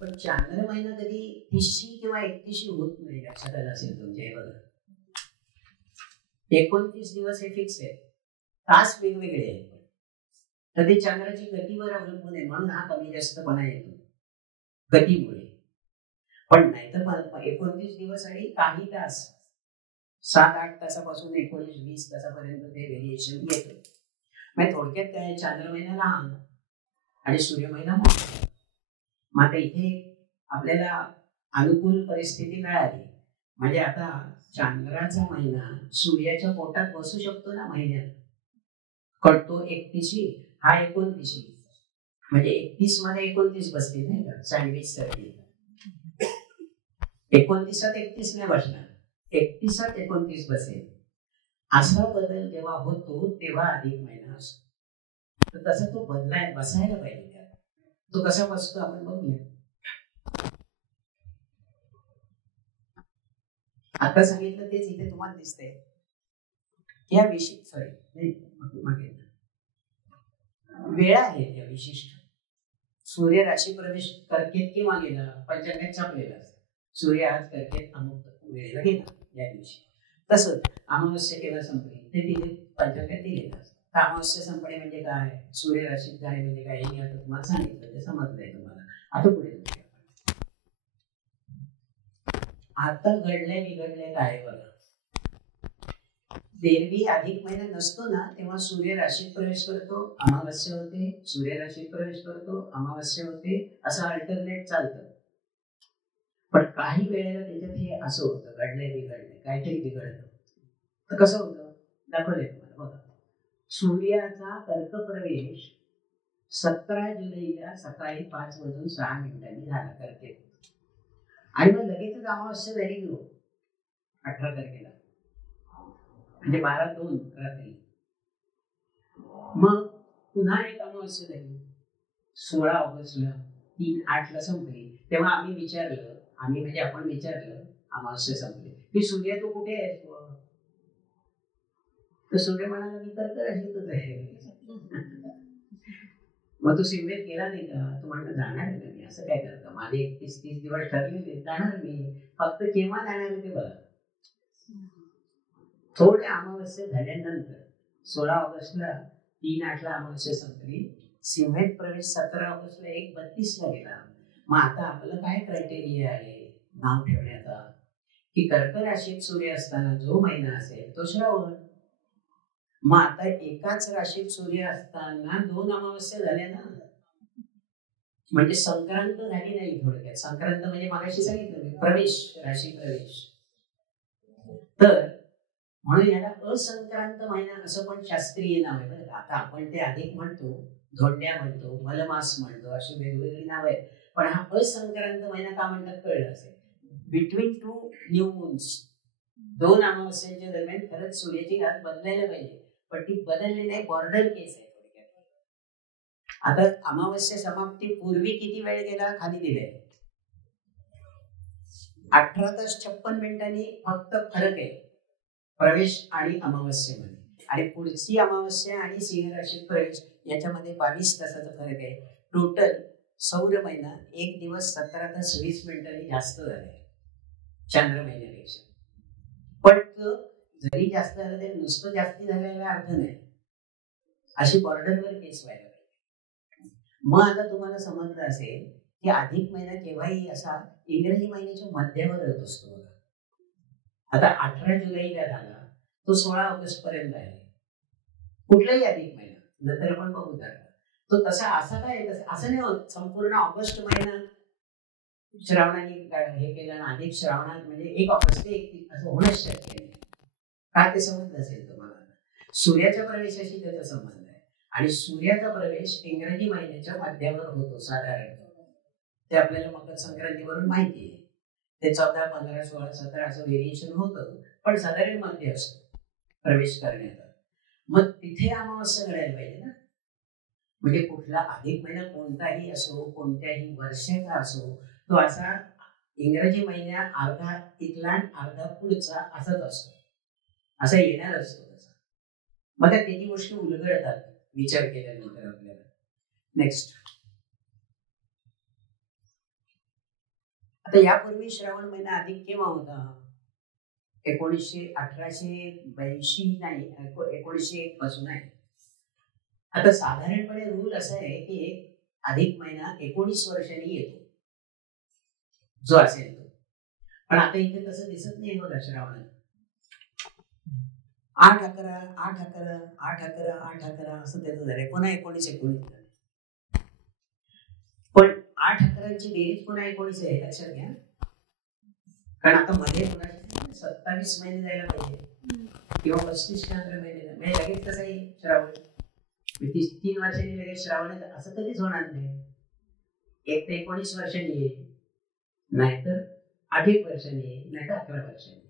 पण चांद्र महिना कधी 30 किंवा 31 होत नाही. लक्षात आलं असेल तुमच्या. हे बघा, 29 दिवस हे फिक्स आहे, तास वेगवेगळे आहेत, तर ते चंद्राची गतीवर अवलंबून आहे, म्हणून हा कमी जास्तपणा येतो गतीमुळे. पण नाही तर 29 दिवस आणि काही तास, 7-8 तासापासून 19-20 तासापर्यंत ते व्हेरिएशन येतं. म्हणजे थोडक्यात काय, चांद्र महिना लहान आणि सूर्य महिना मोठा. मग आता इथे आपल्याला अनुकूल परिस्थिती मिळाली, म्हणजे आता चांद्राचा महिना सूर्याच्या पोटात बसू शकतो ना महिन्यात, कळतो 31, हा 29, म्हणजे 31 मध्ये 29 बसतील नाही का, सँडविच साठी 29त 31 नाही बसणार, 31त 29 बसेल. असा बदल जेव्हा होतो तेव्हा अधिक महिना असतो. तर तसा तो बसायला पाहिजे त्यात. तो कसा बसतो आपण बघूया. आता सांगितलं तेच इथे तुम्हाला दिसतंय. या विशिष्ट वेळा आहेत या विशिष्ट. सूर्य राशी प्रवेश कर्केत किंवा गेला, पंचांगात छापलेला असतो, सूर्य आज कर्केत अमुक वेळेला गेला या दिवशी. तसंच अमावस्या केव्हा संपली ते तिथे पंचांगात दिलेलं असतं. अमावस्या संपणे म्हणजे काय, सूर्य राशीत जाणे म्हणजे काय, हे आता तुम्हाला सांगितलं, ते समजलंय तुम्हाला. आता पुढे आता घडलंय बिघडलंय काय बघा. एरवी अधिक महिना नसतो ना, तेव्हा सूर्य राशीत प्रवेश करतो, अमावस्या होते, सूर्य राशीत प्रवेश करतो, अमावस्या होते, असं अल्टरनेट चालतं. पण काही वेळेला त्याच्यात हे असं होतं, घडलंय बिघडलंय, काहीतरी बिघडतं. तर कसं होतं दाखवलंय तुम्हाला बघा. सूर्याचा कर्क प्रवेश 17 जुलैला सकाळी 5:06 झाला कर्केत, आणि मग लगेचच अमावस्या झाली 18 तारखेला, म्हणजे 12:02 रात्री. मग पुन्हा एक अमावस्या झाली 16 ऑगस्टला, 3:08 संपली. तेव्हा आम्ही विचारलं, म्हणजे आपण विचारलं, अमावस्या संपली की सूर्य तू कुठे आहेस? तर सूर्य म्हणाला मी कर्क राशीतच आहे. मग तू सिमेंट केला नाही का? तू म्हणलं जाणार आहे मी, असं काय करतं, माझे 31-30 दिवस ठरलेले, जाणार मी, फक्त केव्हा जाणार ते बघा. थोड्या अमावस्या झाल्यानंतर 16 ऑगस्टला 3:08 अमावस्या संपली, सिंहेत प्रवेश 17 ऑगस्टला 1:32 गेला. मग आता आपलं काय क्रायटेरिया आहे नाव ठेवण्याचा, की कर्क राशीत सूर्य असताना जो महिना असेल तो श्रावण. मग आता एकाच राशीत सूर्य असताना 2 अमावस्या झाल्या ना, म्हणजे संक्रांत झाली नाही. थोडक्यात संक्रांत म्हणजे मागाशी सांगितलं मी, प्रवेश, राशी प्रवेश. तर म्हणून याला असंक्रांत महिना असं पण शास्त्रीय नाव आहे. आता आपण ते अधिक म्हणतो, धोंड्या म्हणतो, मलमास म्हणतो, अशी वेगवेगळी नाव आहेत. पण हा असंक्रांत महिना का म्हणतात कळलं असेल. बिटवीन 2 न्यू मून्स, 2 अमावस्यांच्या दरम्यान खरंच सूर्याची घात बदलायला पाहिजे, पण ती बदलली नाही, बॉर्डर केस आहे थोडक्यात. आता अमावस्या समाप्ती पूर्वी किती वेळ गेला खाली दिले, 18 तास 56 मिनिटांनी फक्त फरक आहे प्रवेश आणि अमावस्येमध्ये. आणि पुढची अमावस्या आणि सिंह राशीत प्रवेश याच्यामध्ये 22 तासाचा फरक आहे. टोटल सौर महिना 1 दिवस 17 तास 20 मिनिटांनी जास्त झालाय चांद्र महिन्यापेक्षा. पण जरी जास्त झालं तरी नुसतं जास्ती झालेला अर्थ नाही, अशी बॉर्डरवर केस व्हायला पाहिजे. मग आता तुम्हाला समजलं असेल की अधिक महिना केव्हाही असा इंग्रजी महिन्याच्या मध्यावर येत असतो. आता 18 जुलैला झाला, तो 16 ऑगस्ट पर्यंत आहे. कुठलाही अधिक महिना नंतर आपण बघू तो तसा असा काय असं नाही होत. संपूर्ण ऑगस्ट महिना श्रावणाने हे केलं ना, अधिक श्रावणात म्हणजे 1 ऑगस्ट ते 31 असं होणंच शक्य नाही. काय ते समजलं असेल तुम्हाला. सूर्याच्या प्रवेशाशी त्याचा संबंध आहे, आणि सूर्याचा प्रवेश इंग्रजी महिन्याच्या मध्यावर होतो साधारण. ते आपल्याला मकर संक्रांतीवरून माहिती आहे. ते 14, 15, 16, 17 असं व्हेरिएशन होतं, पण साधारण मध्ये असतो प्रवेश करण्याचा. मग तिथे अमावस्या घडायला पाहिजे ना. म्हणजे कुठला अधिक महिना कोणताही असो, कोणत्याही वर्षाचा असो, तो असा इंग्रजी महिन्या अर्धा इथला अर्धा पुढचा असाच असतो, असा येणार असतो तसा. मग त्याची गोष्टी उलगडतात विचार केल्यानंतर आपल्याला. नेक्स्ट आता यापूर्वी श्रावण महिना अधिक केव्हा होता? 1882 नाही, 1901 पासून आहे. आता साधारणपणे रूल असा आहे की अधिक महिना 19 वर्षांनी येतो जो असेल तो. पण आता इथे तसं दिसत नाही बघा श्रावणात. 8/11 8/11 8/11 8/11 असं त्याचं झालंय. पुन्हा 19/19 झालं. पण 8/11ची बेरीज पुन्हा 19 आहे, लक्षात घ्या. कारण आता मध्ये 27 महिने जायला पाहिजे किंवा 35 महिने म्हणजे लगेच कसं आहे श्रावण 3 वर्षांनी लगेच श्रावण असं कधीच होणार नाही. एक तर 19 वर्षांनी येईल, नाहीतर 8 वर्षांनी येईल, नाहीतर 11 वर्षांनी.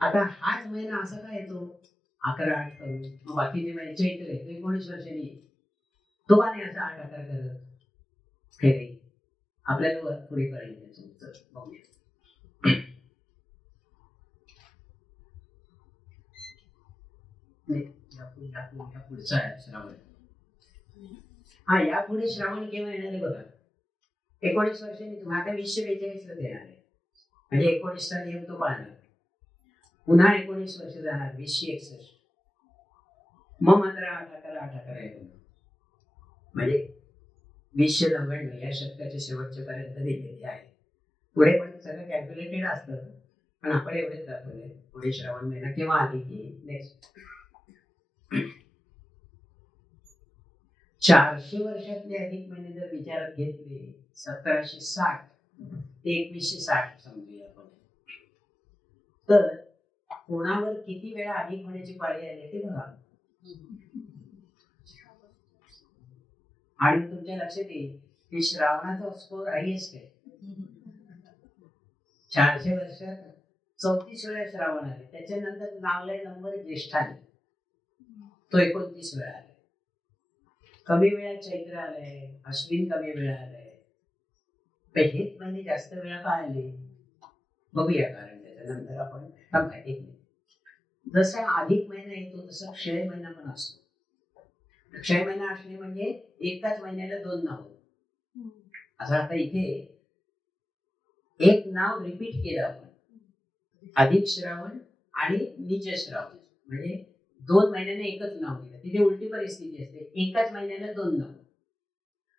आता हाच महिना असा काय येतो 11-8 करून, मग बाकीचे महिने चैत्र आहे 19 वर्षांनी येईल. तो का नाही असं 8-11 करत? हे नाही, आपल्याला पुढे कळेल त्याचं उत्तर. बघूया. पुढचा आहे श्रावण. हा यापुढे श्रावण केव्हा येणार आहे बघा? 19 वर्षांनी. तुम्ही आता 2042 ला देणार आहे, म्हणजे 19चा नियम तो पाळणार. पुन्हा 19 वर्ष जाणार, 2061. मग मात्र 8/11 येतो, म्हणजे 2099 या शतकाच्या शेवटच्या पर्यंत दिलेली आहे. पुढे पण सगळं कॅल्क्युलेटेड असतं, पण आपण एवढेच दाखवले पुढे श्रावण महिना केव्हा आली की नेक्स्ट 400 वर्षातले अधिक महिने जर विचारात घेतले 1760 ते 2160 समजूया आपण, तर कोणावर किती वेळा अधिक होण्याची पाळी आली ते बघा. आणि तुमच्या लक्षात येईल की श्रावणाचा स्कोर हायएस्ट आहे. 400 वर्षात 34 वेळा श्रावण आले. त्याच्यानंतर लागलाय नंबर ज्येष्ठाने, तो 29 वेळा आले. कमी वेळा चैत्र आलाय, अश्विन कमी वेळा आलाय. हेच महिने जास्त वेळा का आले बघूया, कारण त्याच्यानंतर आपण थांबा. एक मिनिट. जसा अधिक महिना येतो तसा क्षय महिना पण असतो. क्षय महिना असणे म्हणजे एकाच महिन्याला 2 नाव. असं आता इथे एक नाव रिपीट केलं आपण, अधिक श्रावण आणि नीच श्रावण, म्हणजे 2 महिन्याने एकच नाव दिलं. तिथे उलटी परिस्थिती असते, एकाच महिन्याला 2 नाव,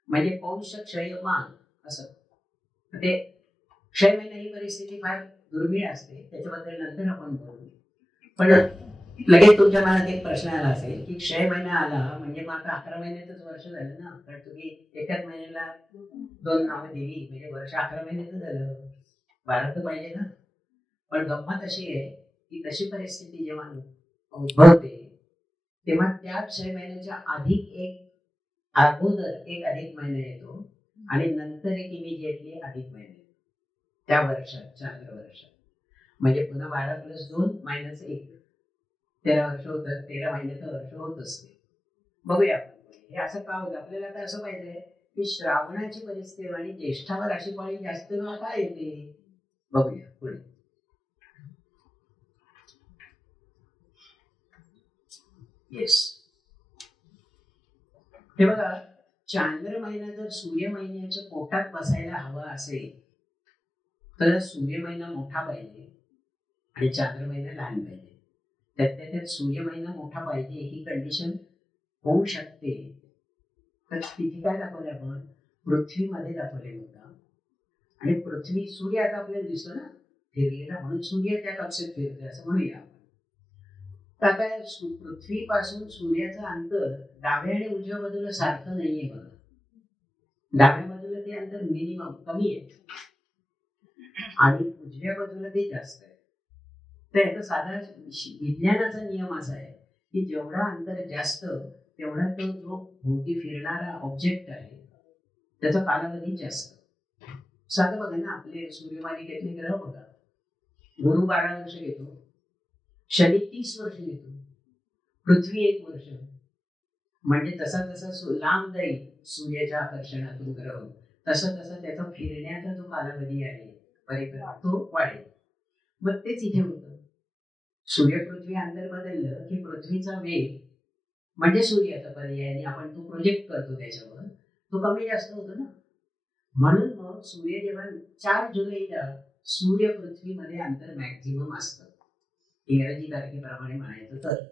म्हणजे पौष क्षय माघ असं. ते क्षय महिना ही परिस्थिती फार दुर्मिळ असते, त्याच्याबद्दल नंतर आपण बोलू. पण लगेच तुमच्या मनात एक प्रश्न आला असेल की क्षय महिना आला म्हणजे मग आता 11 महिन्यातच वर्ष झालं ना, कारण तुम्ही एकाच महिन्याला 2 नावं दिली म्हणजे वर्ष 11 महिन्याचं झालं, 12 तर पाहिजे ना. पण गंमत अशी आहे की तशी परिस्थिती जेव्हा उद्भवते तेव्हा त्या क्षय महिन्याच्या अधिक एक अगोदर एक अधिक महिना येतो आणि नंतर एक इमिजिएटली अधिक महिना येतो त्या वर्षात, चांद्र वर्षात. म्हणजे पुन्हा 12 + 2 - 1 13 वर्ष होतात. 13 महिन्याचं वर्ष होत असते. बघूया आपण हे असं का होतं. आपल्याला आता असं पाहिजे की श्रावणाची परिस्थिती आणि ज्येष्ठावर अशी पाळी जास्त वेळा काय येते बघूया पुढे. येस, हे बघा, चांद्र महिना जर सूर्य महिन्याच्या पोटात बसायला हवा असेल तर सूर्य महिना मोठा पाहिजे आणि चांद्र महिना लहान पाहिजे. त्यात सूर्य महिना मोठा पाहिजे ही कंडिशन होऊ शकते. तर तिथे काय दाखवले आपण, पृथ्वीमध्ये दाखवले होता. आणि पृथ्वी सूर्य आता आपल्याला दिसतो ना फिरलेला, म्हणून सूर्य त्या कक्षेत फिरतोय असं म्हणूया आपण. तर आता पृथ्वीपासून सूर्याचं अंतर डाव्या आणि उजव्या बाजूला सारखं नाहीये बघा. डाव्या बाजूला ते अंतर मिनिमम कमी आहे आणि उजव्या बाजूला ते जास्त आहे. तर याचा साधा विज्ञानाचा नियम असा आहे की जेवढा अंतर जास्त तेवढा तो जो भोवती फिरणारा ऑब्जेक्ट आहे त्याचा कालावधी जास्त. साधं बघा ना, आपले सूर्यमालिकेतले ग्रह बघा. गुरु 12 वर्ष घेतो, शनी 30 वर्ष घेतो, पृथ्वी 1 वर्ष. म्हणजे तसा तसा लांब जाईल सूर्याच्या आकर्षणातून ग्रह, तसा तसा त्याचा फिरण्याचा जो कालावधी आहे परिक्रम तो वाढेल. मग तेच इथे होतं. सूर्य पृथ्वी अंतर बदललं की पृथ्वीचा वेग म्हणजे सूर्याचा पर्याय आपण तो प्रोजेक्ट करतो त्याच्यावर, तो कमी जास्त होतो ना. म्हणून मग सूर्य जेव्हा 4 जुलैला सूर्य पृथ्वीमध्ये अंतर मॅक्झिमम असतं, इंग्रजी तारखेप्रमाणे म्हणायचं तर.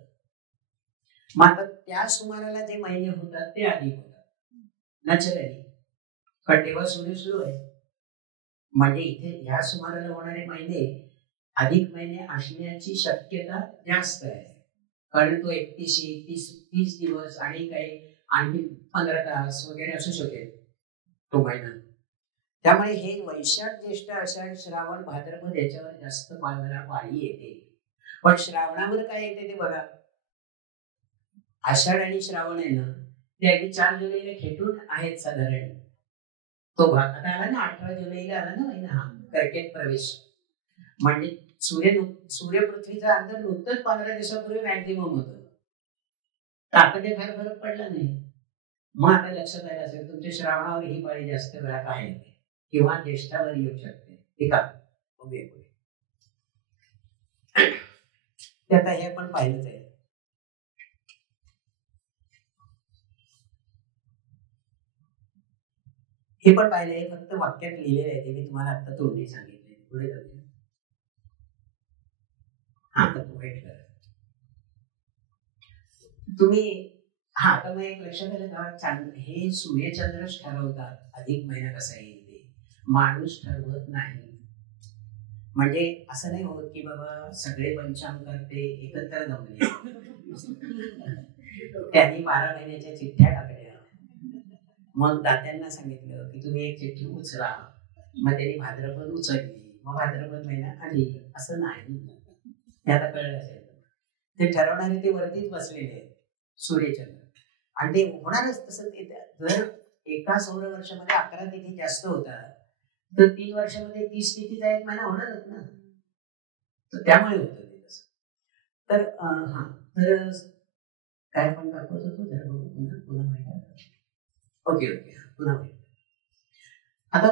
मग आता त्या सुमाराला जे महिने होतात ते अधिक होतात नॅचरली, कारण तेव्हा सूर्य सुरू आहे. म्हणजे इथे ह्या सुमाराला होणारे महिने अधिक महिने असण्याची शक्यता जास्त आहे, कारण तो 31-30 दिवस आणि काही आणखी 15 तास वगैरे असू शकेल तो महिना. त्यामुळे हे वैशाख ज्येष्ठ आषाढ श्रावण भाद्रपद याच्यावर जास्त पाळी येते. पण श्रावणावर काय येते ते बघा. आषाढ आणि श्रावण आहे ना, ते अगदी 4 जुलैला खेटून आहेत साधारण. तो भाग आता आला ना, 18 जुलैला आला ना महिना हा कर्केट प्रवेश. म्हणजे सूर्य पृथ्वीचा अंतर नुकतंच 15 दिवसापूर्वी मॅक्झिमम होतं. तर आता काही फार फरक पडला नाही. मग आता लक्षात आलं असेल तुमच्या श्रावणावर ही पाळी जास्त वेळा आहे किंवा ज्येष्ठावर येऊ शकते. ठीक आहे, बघूया पुढे. ते आता हे आपण पाहिलंच आहे. हे पण पाहिलं आहे, फक्त वाक्यात लिहिलेलं आहे, ते मी तुम्हाला आता तोंडी सांगितले. पुढे जाऊया. हा, तर वाईट करा तुम्ही. हा, तर मग एक लक्षात आलं का, हे सूर्यचंद्रच ठरवतात अधिक महिना कसा येईल ते, माणूस ठरवत नाही. म्हणजे असं नाही होत की बाबा सगळे पंचांग करते एकत्र जमले, त्यांनी 12 महिन्याच्या चिठ्ठ्या टाकल्या, मग दात्यांना सांगितलं की तुम्ही एक चिठ्ठी उचला, मग त्यांनी भाद्रपद उचलली, मग भाद्रपद महिना आली. असं नाही. हे आता कळलं असेल. ते ठरवणारे ते वरतीच बसलेले आहेत सूर्यचंद्र, आणि ते होणारच तसं. ते जर एका सौर वर्षामध्ये 11 तिथी जास्त होतात, तर 3 वर्षामध्ये 30 तिथीचा एक महिना होणारच ना. तर त्यामुळे होतं ते तसं. तर हा, तर काय आपण दाखवत होतो जरा बघू पुन्हा माहिती. ओके, पुन्हा माहिती. आता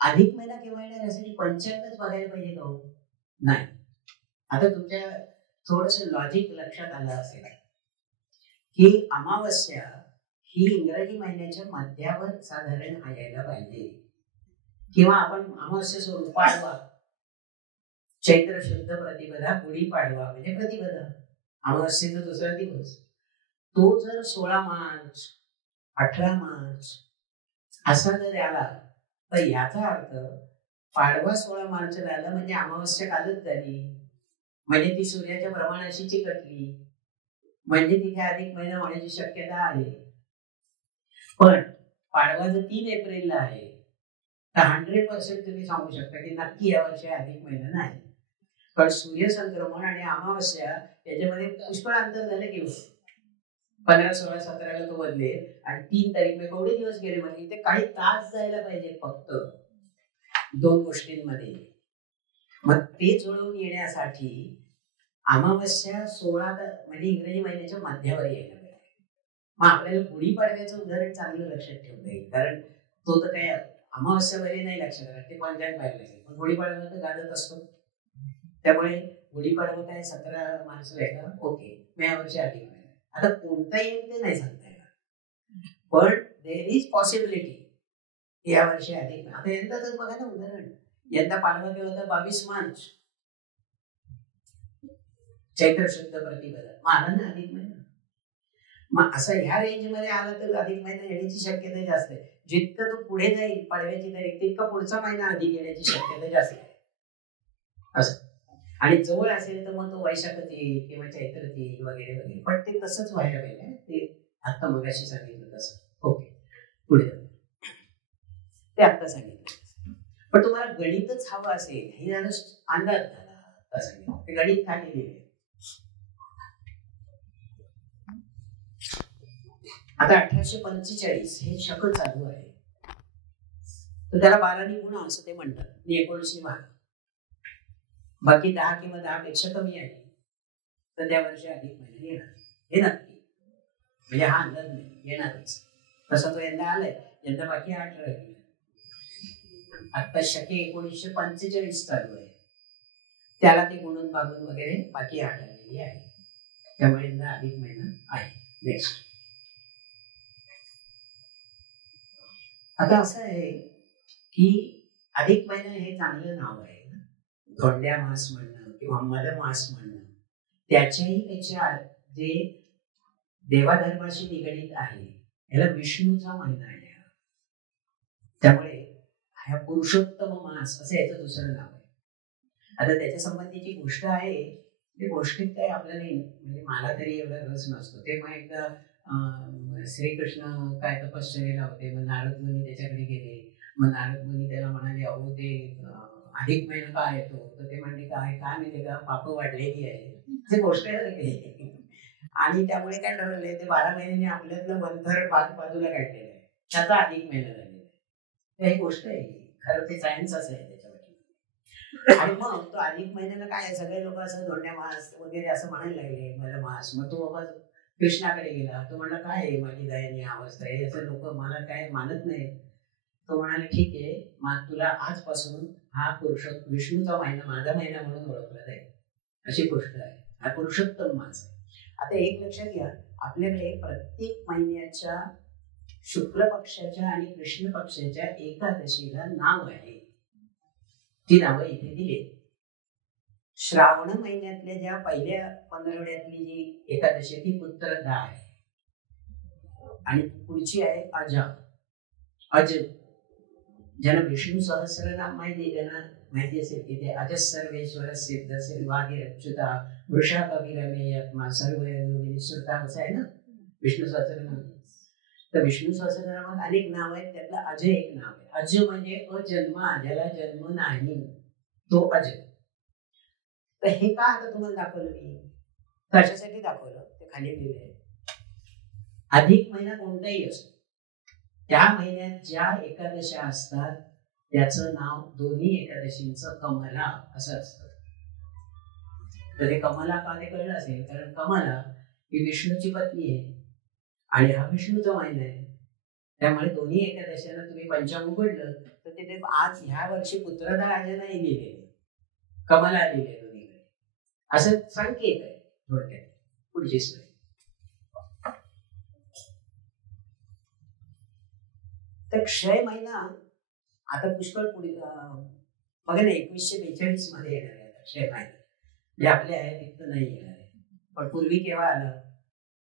अधिक महिना केव्हा येणार यासाठी पंचांगच बघायला पाहिजे का? नाही. आता तुमच्या थोडस लॉजिक लक्षात आलं असेल की अमावस्या ही इंग्रजी महिन्याच्या मध्यावर साधारण यायला पाहिजे, किंवा आपण अमावस्या सोडून पाडवा, चैत्र शुद्ध प्रतिपदा, गुढीपाडवा म्हणजे प्रतिपदा, अमावस्येचा दुसरा दिवस, तो जर 16 मार्च 18 मार्च असा जर आला, तर याचा अर्थ पाडवा 16 मार्चला आला म्हणजे अमावस्या कालच झाली, म्हणजे ती सूर्याच्या प्रमाणाशी चिकटली, म्हणजे तिथे अधिक महिना होण्याची शक्यता आहे. पण पाडवा जर 3 एप्रिलला आहे, तर 100% तुम्ही सांगू शकता की नक्की या वर्षी अधिक महिना नाही. कारण सूर्य संक्रमण आणि अमावस्या याच्यामध्ये पुष्कळ अंतर झालं की 15, 16, 17ला तो बदलेल, आणि 3 तारीख एवढे दिवस गेले, म्हणजे इथे काही तास जायला पाहिजे फक्त दोन गोष्टींमध्ये. मग ते जुळवून येण्यासाठी अमावस्या 16 म्हणजे इंग्रजी महिन्याच्या मध्यावर यायला पाहिजे. मग आपल्याला गुढीपाडव्याचं उदाहरण चांगलं लक्षात ठेवता येईल, कारण तो तर काय अमावस्या वगैरे नाही लक्षात राहत, ते पंचांग पाहायला लागेल. पण गुढीपाडवा तर गाजत असतो, त्यामुळे गुढीपाडवा काय 17 मार्चला आहे का? ओके, मी यावर्षी अधिक महिना. आता कोणता येईल ते नाही सांगता येणार, पण देर इज पॉसिबिलिटी या वर्षी अधिक. आता यंदाच बघा ना उदाहरण, यंदा पाडवा केव्हा होता? 22 मार्च, चैत्र शुद्ध प्रतिपदा, मग आला ना अधिक महिना. मग असं ह्या रेंज मध्ये आला तर अधिक महिना येण्याची शक्यता जास्त आहे. जितकं तो पुढे जाईल पाडव्याची तारीख, तितका पुढचा महिना अधिक येण्याची शक्यता जास्त आहे असं. आणि जवळ असेल तर मग तो वैशाखत येईल किंवा चैत्रात येईल वगैरे वगैरे, पण ते तसंच व्हायला पाहिजे. ते आता मगाशी सांगितलं तसं. ओके, पुढे ते आता सांगितलं. पण तुम्हाला गणितच हवं असेल, हे झालं अंदाज झाला सांगितलं, ते गणित काय लिहिले. आता 1845 हे शक चालू आहे, तर त्याला 12 गुणा असं ते म्हणतात, 19 भाग, बाकी 10 किंवा 10 पेक्षा कमी आहे, तर त्या वर्षी अधिक महिना येणार हे नक्की. म्हणजे हा अंदाज नाही, येणारच. तसा तो यंदा आलाय, यंदा बाकी 8 राहिले. आता शके 1945 चालू आहे, त्याला ते गुणून भागून वगैरे बाकी 8 आलेली आहे, त्यामुळे यंदा अधिक महिना आहे. नेक्स्ट. आता असं आहे की अधिक महिना हे चांगलं नाव आहे ना. धोंड्या मास म्हणणं किंवा मलमास म्हणणं त्याच्याही पेक्षा जे देवाधर्माशी निगडीत आहे याला विष्णूचा महिना आहे. त्यामुळे हा पुरुषोत्तम मास असं याचं दुसरं नाव आहे. आता त्याच्या संबंधीची गोष्ट आहे, ते गोष्टीत काही आपल्याला म्हणजे मला तरी एवढा रस नसतो. ते मग एकदा श्रीकृष्ण काय तपश्चर्येला होते, मग नारद मुनी त्याच्याकडे गेले. मग नारद मुनी त्याला म्हणाले, अहो ते अधिक महिना का येतो? तर ते म्हणले काय काय माहिती का, पाप वाढलेली आहे. ती गोष्ट आहे. आणि त्यामुळे काय ठरवलंय, ते 12 महिन्यांनी आपल्यातलं मंथर भाग बाजूला काढलेलं आहे, त्याचा अधिक महिना झालेला आहे. ही गोष्ट आहे, खरं ते सायन्सच आहे त्याच्यावर. आणि मग तो अधिक महिन्याला काय आहे, सगळे लोक असं धोंड्या मास वगैरे असं म्हणायला लागले, मला मास. मग तो बाबा कृष्णाकडे गेला, तो म्हणला काय आहे माझी दयनीय अवस्था आहे, असं लोक मला काय मानत नाही. तो म्हणाले ठीक आहे, मग तुला आजपासून हा पुरुषोत्तम विष्णूचा महिना माझा महिना म्हणून ओळखला जाईल, अशी गोष्ट आहे. हा पुरुषोत्तम मास आहे. आता एक लक्षात घ्या, आपल्याकडे प्रत्येक महिन्याच्या शुक्ल पक्षाच्या आणि कृष्ण पक्षाच्या एकादशीला नाव आहे. ती नावं इथे दिली. श्रावण महिन्यातल्या ज्या पहिल्या पंधरवड्यातली जी एकादशी ती पुत्रदा आहे, आणि पुढची आहे अजा. अज ज्यांना विष्णू सहस्रनाम माहिती, त्यांना माहिती असेल की ते अज सर्वेश्वर सिद्ध सिल्वागे अच्युता वृषा कविरमे यत्मा सर्व श्रुता असं आहे ना विष्णू सहस्रनाम. तर विष्णू सहस्रनामात अनेक नाव आहेत, त्यातलं अज एक नाव आहे. अज म्हणजे अजन्मा, ज्याला जन्म नाही तो अज. तर हे का आता तुम्हाला दाखवलं मी, कशासाठी दाखवलं ते खाली लिहिलंय. अधिक महिना कोणताही असतो, त्या महिन्यात ज्या एकादशा असतात त्याचं नाव दोन्ही एकादशींचं कमला असं असतं. तर ते कमला का ते कळलं असेल, कारण कमला ही विष्णूची पत्नी आहे आणि हा विष्णूचा महिना आहे. त्यामुळे दोन्ही एकादशांना तुम्ही पंचांग उघडलं तर तिथे आज ह्या वर्षी पुत्रदा आज नाही लिहिलेले, कमला लिहिले दोन्हीकडे, असं संकेत आहे थोडक्यात. पुढची सोय. तर क्षय महिना आता पुष्कळ पुढे बघा ना, 2142 मध्ये येणार आहे आता क्षय महिना. म्हणजे आपल्या आहे नाही येणार आहे, पण पूर्वी केव्हा आलं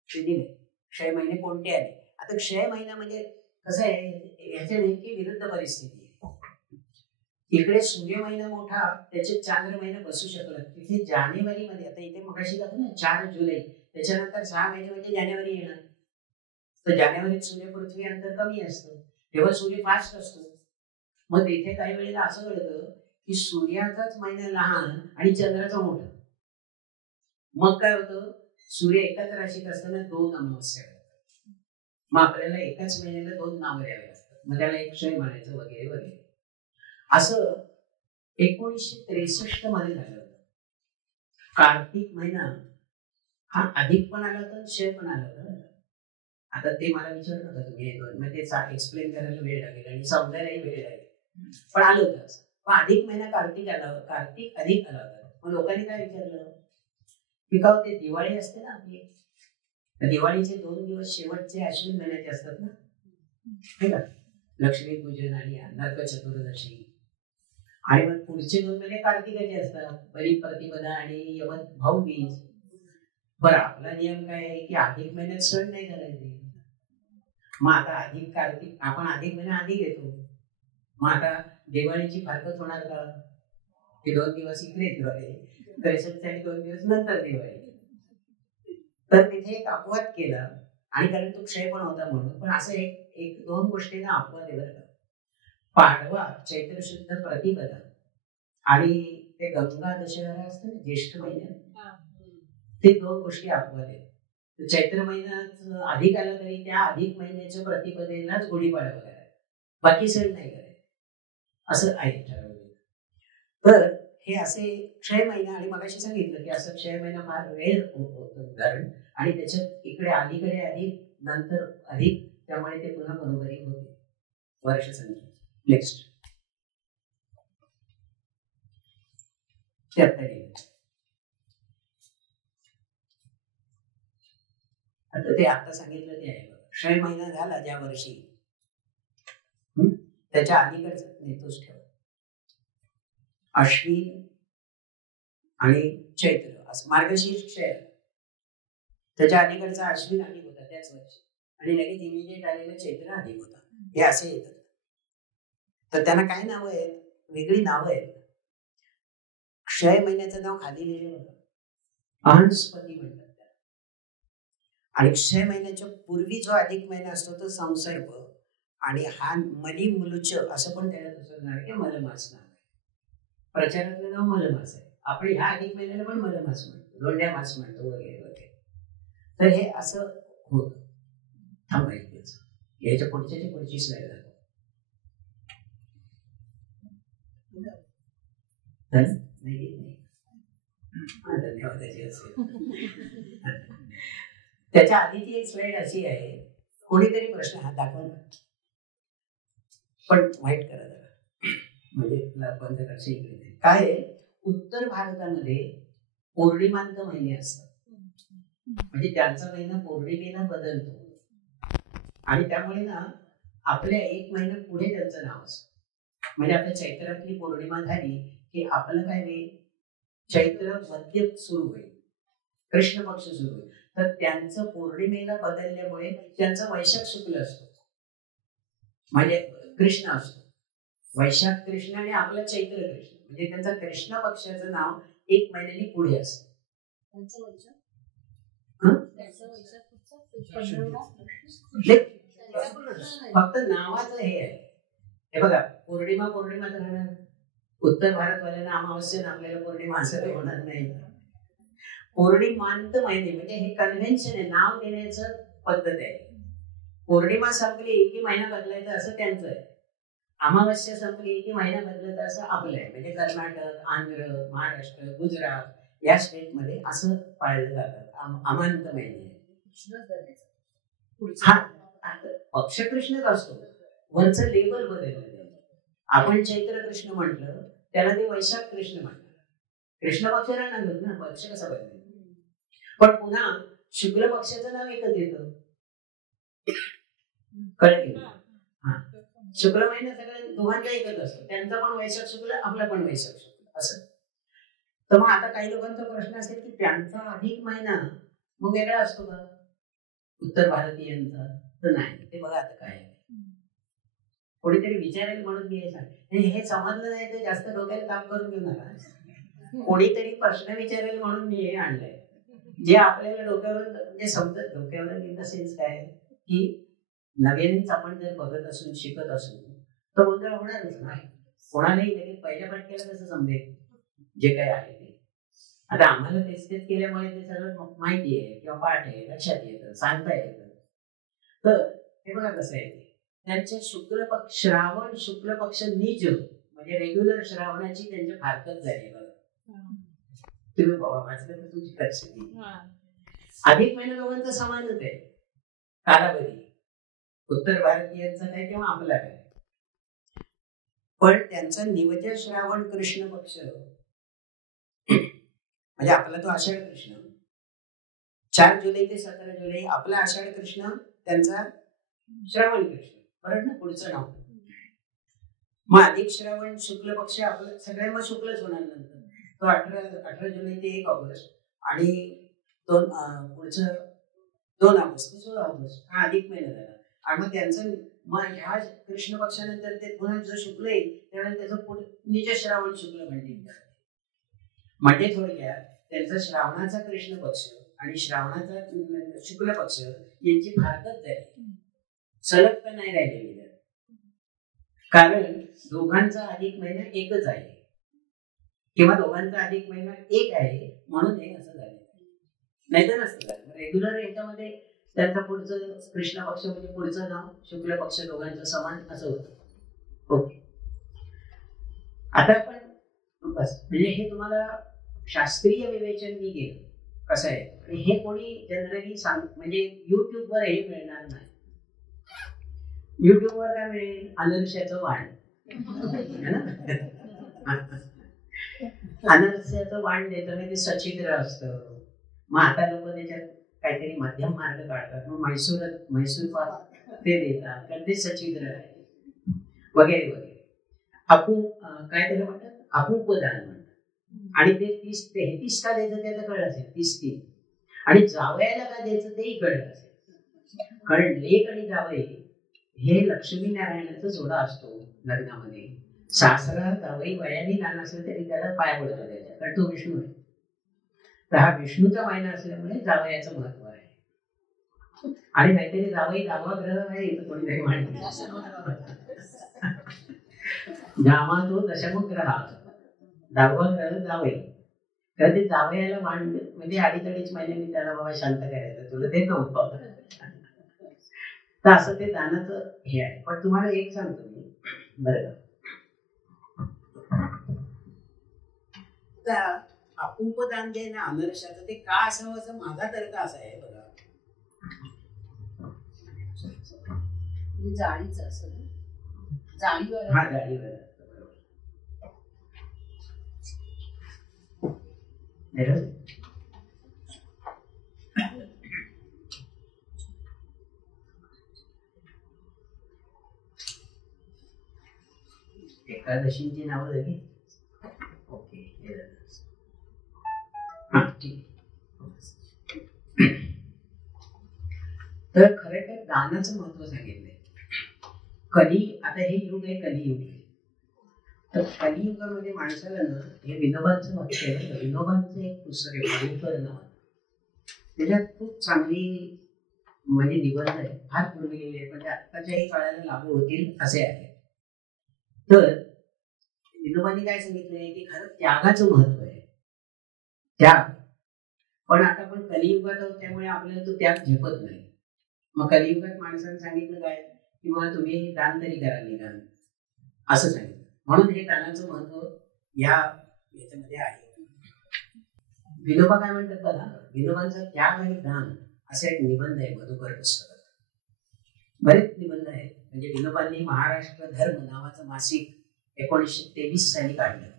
ते दिले. क्षय महिने कोणते आले. आता क्षय महिना म्हणजे कसं आहे, ह्याच्या नेमकी विरुद्ध परिस्थिती आहे. इकडे सूर्य महिना मोठा, त्याचे चांद्र महिना बसू शकला. तिथे जानेवारी मध्ये, आता इथे मगाशी दाखवलं ना 4 जुलै, त्याच्यानंतर 6 महिने म्हणजे जानेवारी येणार. तर जानेवारीत सूर्य पृथ्वी अंतर कमी असतं, तेव्हा सूर्य फास्ट असतो. मग इथे काही वेळेला असं घडतं की सूर्याचाच महिना लहान आणि चंद्राचा मोठा. मग काय होतं, सूर्य एकाच राशीत असताना 2 अमावस्या करतात. मग आपल्याला एकाच महिन्याला 2 नावं द्यावे लागतात, मग त्याला एक क्षय म्हणायचं वगैरे वगैरे. असं 1963 मध्ये झालं होतं. कार्तिक महिना हा अधिक पण आला होता, क्षय पण आला होता. आता ते मला विचारू नका तुम्ही, मग ते एक्सप्लेन करायला वेळ लागेल आणि समजायलाही वेळ लागेल, पण आलं होतं असं. मग अधिक महिना कार्तिक आला, कार्तिक अधिक आला होता. मग लोकांनी काय विचारलं की का ते दिवाळी असते ना आपली, दिवाळीचे 2 दिवस शेवटचे अश्विन महिन्याचे असतात ना, हे का, लक्ष्मी पूजन आणि नरक चतुर्दशी, आणि मग पुढचे 2 महिने कार्तिकाचे असतात, बलिप्रतिपदा आणि यमन भाऊबीज. बरं, आपला नियम काय आहे की अधिक महिन्यात सण नाही करायचे. मग आता अधिक कार्तिक आपण अधिक महिना आधी घेतो, मग आता दिवाळीची फारकत होणार का की 2 दिवस इकडे दिवाळी, 2 दिवस नंतर दिवाळी. तर तिथे एक अपवाद केला, आणि कारण तो क्षय पण होता म्हणून. पण असं एक 2 गोष्टींना अपवाद आहे बरं का. पाडवा चैत्र शुद्ध प्रतिपदा आणि ते गंगा दशहरा असतं ना ज्येष्ठ महिन्यात, ते 2 गोष्टी अपवाद आहेत. चैत्र महिन्यात अधिक आला तरी त्या अधिक महिन्याच्या प्रतिपदेलाच गुढीपाडवा करायचा, बाकी सण नाही करायचे, असं आहे ठरवलेलं. तर हे असे क्षय महिना, आणि मगाशी सांगितलं की असं क्षय महिना फार रेअर होतं उदाहरण, आणि त्याच्यात इकडे अलीकडे अधिक नंतर अधिक, त्यामुळे ते पुन्हा बरोबरी होते वर्ष संख्या. नेक्स्ट आता ते आता सांगितलं ते आहे. क्षय महिना झाला ज्या वर्षी, त्याच्या अलीकडचा नेतोच ठेवा. अश्विन आणि चैत्र असं मार्गशीर्ष क्षय, त्याच्या अलीकडचा अश्विन अधिक होता त्याच वर्षी, आणि लगेच इमिजिएट आलेला चैत्र अधिक होता. हे असे येतात. तर त्यांना काय नावं आहेत? वेगळी नावं आहेत. क्षय महिन्याचं नाव खाली लिहिलं होतं, अहंस्पती म्हणतात त्याला. आणि क्षय महिन्याच्या पूर्वी जो अधिक महिना असतो तो संसर्ग, आणि हा मली मुलुच असं पण त्याला दुसरं नाव आहे, मलमास नाव आहे. प्रचारातलं नाव मलमास आहे. आपण ह्या अधिक महिन्याला पण मलमास म्हणतो, दोंड्या मास म्हणतो वगैरे वगैरे. तर हे असं होत. थांबायचं याच्या पुढची स्लाईड दाखव. धन्यवाद. त्याच्या आधीची एक स्लाईड अशी आहे, कोणीतरी प्रश्न हा दाखवा ना, पण वाईट करा जरा, म्हणजे बंद करशी इकडे. काय आहे, उत्तर भारतामध्ये पौर्णिमांत महिने असतात, म्हणजे त्यांचा महिना पौर्णिमेला बदलतो, आणि त्यामुळे ना आपल्या एक महिना पुढे त्यांचं नाव असतं. म्हणजे आपल्या चैत्रातली पौर्णिमा झाली की आपलं काय होईल, चैत्र मध्य सुरू होईल, कृष्ण पक्ष सुरू होईल. तर त्यांचं पौर्णिमेला बदलल्यामुळे त्यांचा वैशाख शुक्ल असतो, म्हणजे कृष्ण असतो. वैशाख कृष्ण आणि आपला चैत्र कृष्ण, म्हणजे त्यांचा कृष्ण पक्षाचं नाव एक महिन्याने पुढे असतं. फक्त नावाचं हे आहे. हे बघा, पौर्णिमा पौर्णिमा तर राहणार, उत्तर भारतवाल्यांना अमावस्या, आपल्याला पौर्णिमा असं काही होणार नाही. पौर्णिमांत महिने म्हणजे हे कन्व्हेन्शन आहे, नाव देण्याचं पद्धत आहे. पौर्णिमा संपली की महिना बदलायचा असं त्यांचं आहे, अमावस्या संपली की महिना बदलायचा असं आपलं आहे. म्हणजे कर्नाटक, आंध्र, महाराष्ट्र, गुजरात या स्टेटमध्ये असं पाळलं जातं, अमांत महिने. हा पक्ष कृष्णच असतो, वरचं लेबल बदललं. आपण चैत्र कृष्ण म्हटलं, त्याला ते वैशाख कृष्ण म्हणतात. कृष्ण पक्ष राहणार ना, पक्ष कसा बदलेल. पण पुन्हा शुक्ल पक्षाचं नाव एकच येतं, कळलं. हा, शुक्ल महिना सगळ्या दोघांचा एकच असतो, त्यांचा पण वैशाख शुक्ल, आपला पण वैशाख शुक्ल असं. तर मग आता काही लोकांचा प्रश्न असेल की त्यांचा अधिक महिना मग वेगळा असतो का उत्तर भारतीयांचा? तर नाही. ते बघा आता काय कोणीतरी विचारेल म्हणून मी हे सांग, हे समजलं नाही तर जास्त डोक्याला ताप करून घेऊ नका. कोणीतरी प्रश्न विचारेल म्हणून मी हे आणलंय, जे आपल्याला डोक्यावर म्हणजे समजत. डोक्यावर इन द सेन्स काय की नवीनच आपण जर बघत असून शिकत असू तर गोंधळ होणारच नाही. कोणालाही लगेच पहिल्या फटक्याला कसं समजेल जे काही आहे ते. आता आम्हाला तेच केल्यामुळे ते सगळं माहिती आहे किंवा पाठ आहे, लक्षात येतं, सांगता येतं. तर हे बघा कसं आहे, त्यांचे शुक्ल पक्ष, श्रावण शुक्ल पक्ष निज म्हणजे रेग्युलर श्रावणाची त्यांची फारकत झाली. बघा तुम्ही बाबा वाचलं तर तुमची लक्ष देईल. अधिक महिना दोघांचा समानच आहे कालावधी, उत्तर भारतीयांचा काय किंवा आपला काय. पण त्यांचा निवज श्रावण कृष्ण पक्ष म्हणजे आपला तो आषाढ कृष्ण 4 जुलै ते 17 जुलै, आपला आषाढ कृष्ण, त्यांचा श्रावण कृष्ण. बरोबर ना, पुढचं नाव. मग अधिक श्रावण शुक्ल पक्ष आपलं सगळ्यांना शुक्लच होणार नंतर. तो 18 जुलै ते 1 ऑगस्ट, आणि पुढचं 2 ऑगस्ट ते 16 ऑगस्ट हा अधिक महिना झाला. आणि मग त्यांचं मग ह्या कृष्ण पक्षानंतर ते पुन्हा जो शुक्ल येईल त्यावेळेला त्याचं पुढे निज श्रावण शुक्ल म्हणतील. म्हणजे थोडक्यात त्यांचा श्रावणाचा कृष्ण पक्ष आणि श्रावणाचा शुक्ल पक्ष यांची फारकत झाली, सलगता नाही राहिलेली. कारण दोघांचा अधिक महिना एकच आहे किंवा दोघांचा अधिक महिना एक आहे, म्हणून हे असं झालं. नाही तर नसतं झालं. रेग्युलर याच्यामध्ये त्यांचा पुढचं कृष्ण पक्ष म्हणजे पुढचं नाव शुक्ल पक्ष दोघांचं समान असं होतं. ओके, आता आपण बस म्हणजे हे तुम्हाला शास्त्रीय विवेचन मी केलं कसं आहे. आणि हे कोणी जनरली म्हणजे युट्यूबवर हे मिळणार नाही. युट्यूबवर काय मिळेल, अनर्श्याचं वाण. अनर्श्याचं वाण देतं म्हणजे ते सचिद्र असतं. मग आता लोक त्याच्यात काहीतरी मध्यम मार्ग काढतात, मग म्हैसूर पाक ते देतात कारण ते सचिद्र आहे. वगैरे वगैरे. काय त्याला म्हणतात, अपूपदान म्हणतात. आणि ते 33 का द्यायचं त्याला कळलं असेल, 33. आणि जावयाला का द्यायचं तेही कळलं असेल. कारण लेक आणि जावई हे लक्ष्मीनारायणाचा जोडा असतो लग्नामध्ये. सासरा जावई वयाने लहान असलं तरी त्याला पाय पडतो त्याच्या, कारण तो विष्णू आहे. तर हा विष्णूचा महिना असल्यामुळे जावयाचं महत्व आहे. आणि काहीतरी जावई 10वा ग्रह आहे कोणीतरी मांडलं, जामा तो दशम ग्रह, 10वा ग्रह जावई. तर ते जावयाला म्हणजे 2.5 महिन्यांनी त्याला बाबा शांत करायचं, तुला देतो. तर असं ते दानाचं हे आहे. पण तुम्हाला एक सांगतो मी बरं का, अपूपदान जे ना अनर्शाचं ते का असावं असं माझा तर्क असा आहे बघा. जाळीचं असं जाळीवर, हा जाळीवर एकादशींची नावं झाली. ओके, हा ठीक. तर खरं तर दानाचं महत्व सांगितलंय. आता हे युग आहे, कलियुग आहे. तर कलियुगामध्ये माणसाला ना हे विनोबांचं वाक्य आहे. विनोबांचं एक पुस्तक आहे भारूकर नाव, त्याच्यात खूप चांगली म्हणजे निबंध आहे, फार पूर्वी लिहिली आहे, म्हणजे आत्ताच्याही काळाला लागू होतील असे आहे. तर विनोबांनी काय सांगितलंय की खरं त्यागाचं महत्व आहे, त्याग. पण आता आपण कलियुगात आहोत त्यामुळे आपल्याला तो त्याग झेपत नाही. मग कलियुगात माणसाने सांगितलं काय की मग तुम्ही दान तरी करा निदान, असं सांगितलं. म्हणून हे दानाचं महत्व याच्यामध्ये आहे. विनोबा काय म्हणतात बघा, विनोबांचा त्याग आणि दान असा एक निबंध आहे मधुकर पुस्तकात. बरेच निबंध आहेत. म्हणजे विनोबांनी महाराष्ट्र धर्म नावाचं मासिक 1923 साली काढलं.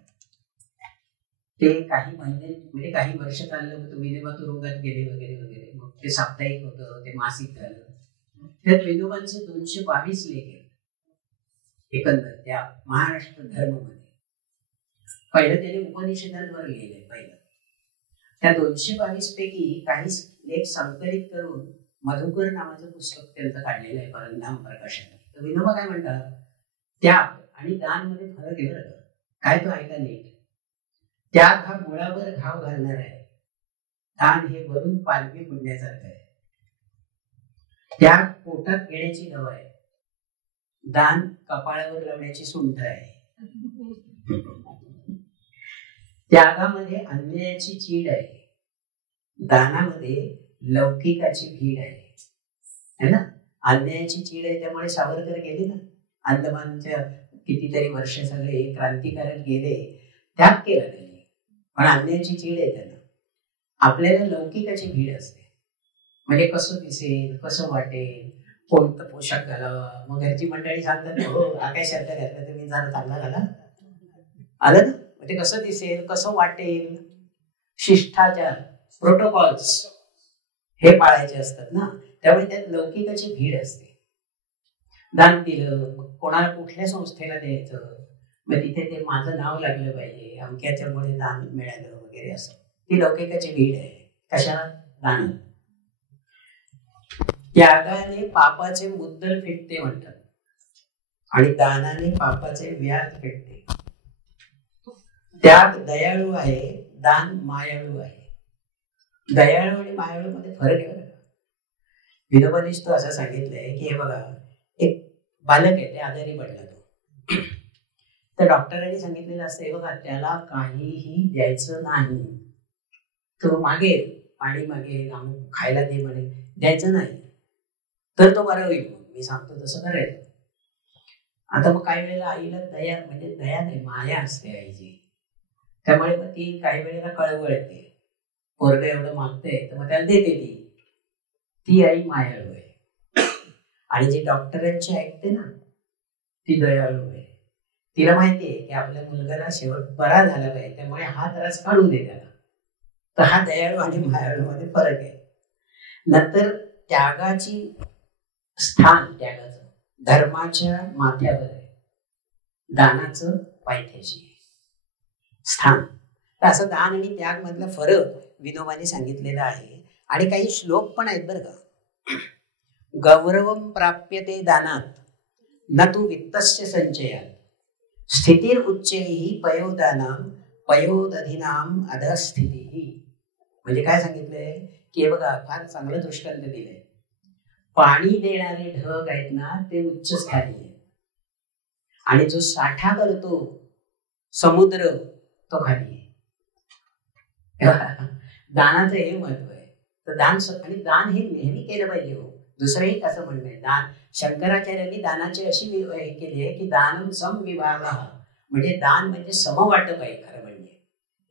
ते काही महिने म्हणजे काही वर्ष चाललं होतं, विनोबा तुरुंगात गेले वगैरे वगैरे. मग ते साप्ताहिक होतं, ते मासिक झालं. त्यात विनोबांचे 222 लेख आहेत एकंदर त्या महाराष्ट्र धर्म मध्ये. पहिलं त्याने उपनिषदांवर लिहिलंय पहिलं. त्या 222 पैकी काही लेख संकलित करून मधुकर नावाचं पुस्तक त्यांचं काढलेलं आहे परंधाम प्रकाशनाने. तर विनोबा काय म्हणतात, त्याग आणि दान मध्ये फरक आहे बरं. काय तो ऐका नीट. त्याग हा मुळावर घाव घालणार आहे, दान हे वरून पालवी फुडण्यासारखं आहे. त्याग पोटात घेण्याची दवा आहे, दान कपाळावर लावण्याची सुंठ आहे. त्यागामध्ये अन्यायाची चीड आहे, दानामध्ये लौकिकाची भीड आहे ना. अन्यायाची चीड आहे त्यामुळे सावरकर गेले ना अंदमानच्या कितीतरी वर्ष, सगळे क्रांतिकारक गेले, त्याग केला त्यांनी. पण अन्यायाची चीड आहे त्यांना. आपल्याला लौकिकाची भीड असते, म्हणजे कसं दिसेल, कसं वाटेल, कोणतं पोशाख घालावा. मग घरची मंडळी सांगतात हो हा काय शर्ट घातला तुम्ही, जरा चांगला घाला, आलं ना. म्हणजे कसं दिसेल, कसं वाटेल, शिष्टाचार, प्रोटोकॉल्स हे पाळायचे असतात ना. त्यामुळे त्यात लौकिकाची भीड असते. दान दिलं, कोणाला कुठल्या संस्थेला द्यायचं, मग तिथे ते माझं नाव लागलं पाहिजे, अमक्याच्यामुळे दान मिळालं वगैरे, असं ती लौकिकाची भीड आहे. कशा दान. त्यागाने पापाचे मुद्दल फेडते म्हणतात आणि दानाने पापाचे व्याज फेडते. त्याग दयाळू आहे, दान मायाळू आहे. दयाळू आणि मायाळू मध्ये फरक आहे बरं. विनोबानीच तो असं सांगितलंय की हे बघा, एक बालक आहे, ते आजारी पडला तो. तर डॉक्टरांनी सांगितलेलं असतं बघा, त्याला काहीही द्यायचं नाही. तो मागेल, पाणी मागेल, खायला दे म्हणे, द्यायचं नाही तर तो बरा होईल. मी सांगतो तसं करायचं. आता मग काही वेळेला आईला दया, म्हणजे दया नाही, माया असते आईची. त्यामुळे मग ती काही वेळेला कळवळते, पोरगं एवढं मागते तर मग त्याला देते. ती आई मायाळू आहे. आणि जी डॉक्टरांची ऐकते ना ती दयाळू आहे. तिला माहितीये की आपल्या मुलगाला शेवट बरा झाला पाहिजे, त्यामुळे हा त्रास काढू दे त्याला. तर हा दयाळू आणि मायाळू मध्ये फरक आहे. नंतर त्यागाची स्थान, त्यागाचं धर्माच्या माथ्यावर आहे. दानाचं पायथ्याशी स्थान. तर असं दान आणि त्याग मधला फरक विनोबाने सांगितलेला आहे. आणि काही श्लोक पण आहेत बरं का. गौरवम प्राप्यते दानात न तू वित्तस्य संचयात स्थितीर उच्चैहि पयोदानाम पयोदधीनाम अधस्थिती. म्हणजे काय सांगितलंय की हे बघा, फार चांगलं दृष्टांत दिलंय. पाणी देणारे ढग आहेत ना ते उच्च स्थानी आहेत, आणि जो साठा करतो समुद्र तो खाली आहे. दानाचं हे महत्व आहे. तर दान, आणि दान हे नेहमी केलं पाहिजे हो. दुसरंही कसं म्हणणं आहे, दान शंकराचार्यांनी दानाची अशी हे केली आहे की दानम समविभाग, म्हणजे दान म्हणजे समवाटप आहे. खरं म्हणजे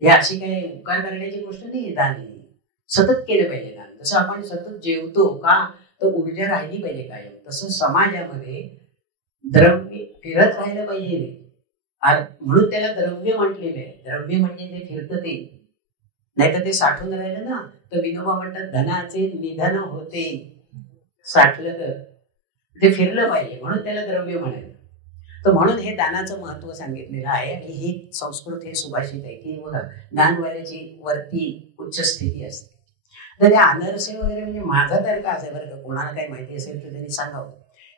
हे अशी काही उपकार करण्याची गोष्ट नाही. दान सतत केलं पाहिजे. दान जसं आपण सतत जेवतो का, तर ऊर्जा राहिली पाहिजे कायम, तसं समाजामध्ये द्रव्य फिरत राहिलं पाहिजे. म्हणून त्याला द्रव्य म्हटलेलं आहे. द्रव्य म्हणजे ते फिरतं ते, नाही तर ते साठून राहिलं ना तर विनोबा म्हणतात धनाचे निधन होते. साठलं तर ते फिरलं पाहिजे, म्हणून त्याला द्रव्य म्हणायचं. तर म्हणून हे दानाचं महत्व सांगितलेलं आहे. आणि ही संस्कृत हे सुभाषित आहे की बघा, दानवाल्याची वरती उच्च स्थिती असते. तर ते अनरसे वगैरे, म्हणजे माझा तर का असेल बरं का, कोणाला काही माहिती असेल तर त्यांनी सांगावं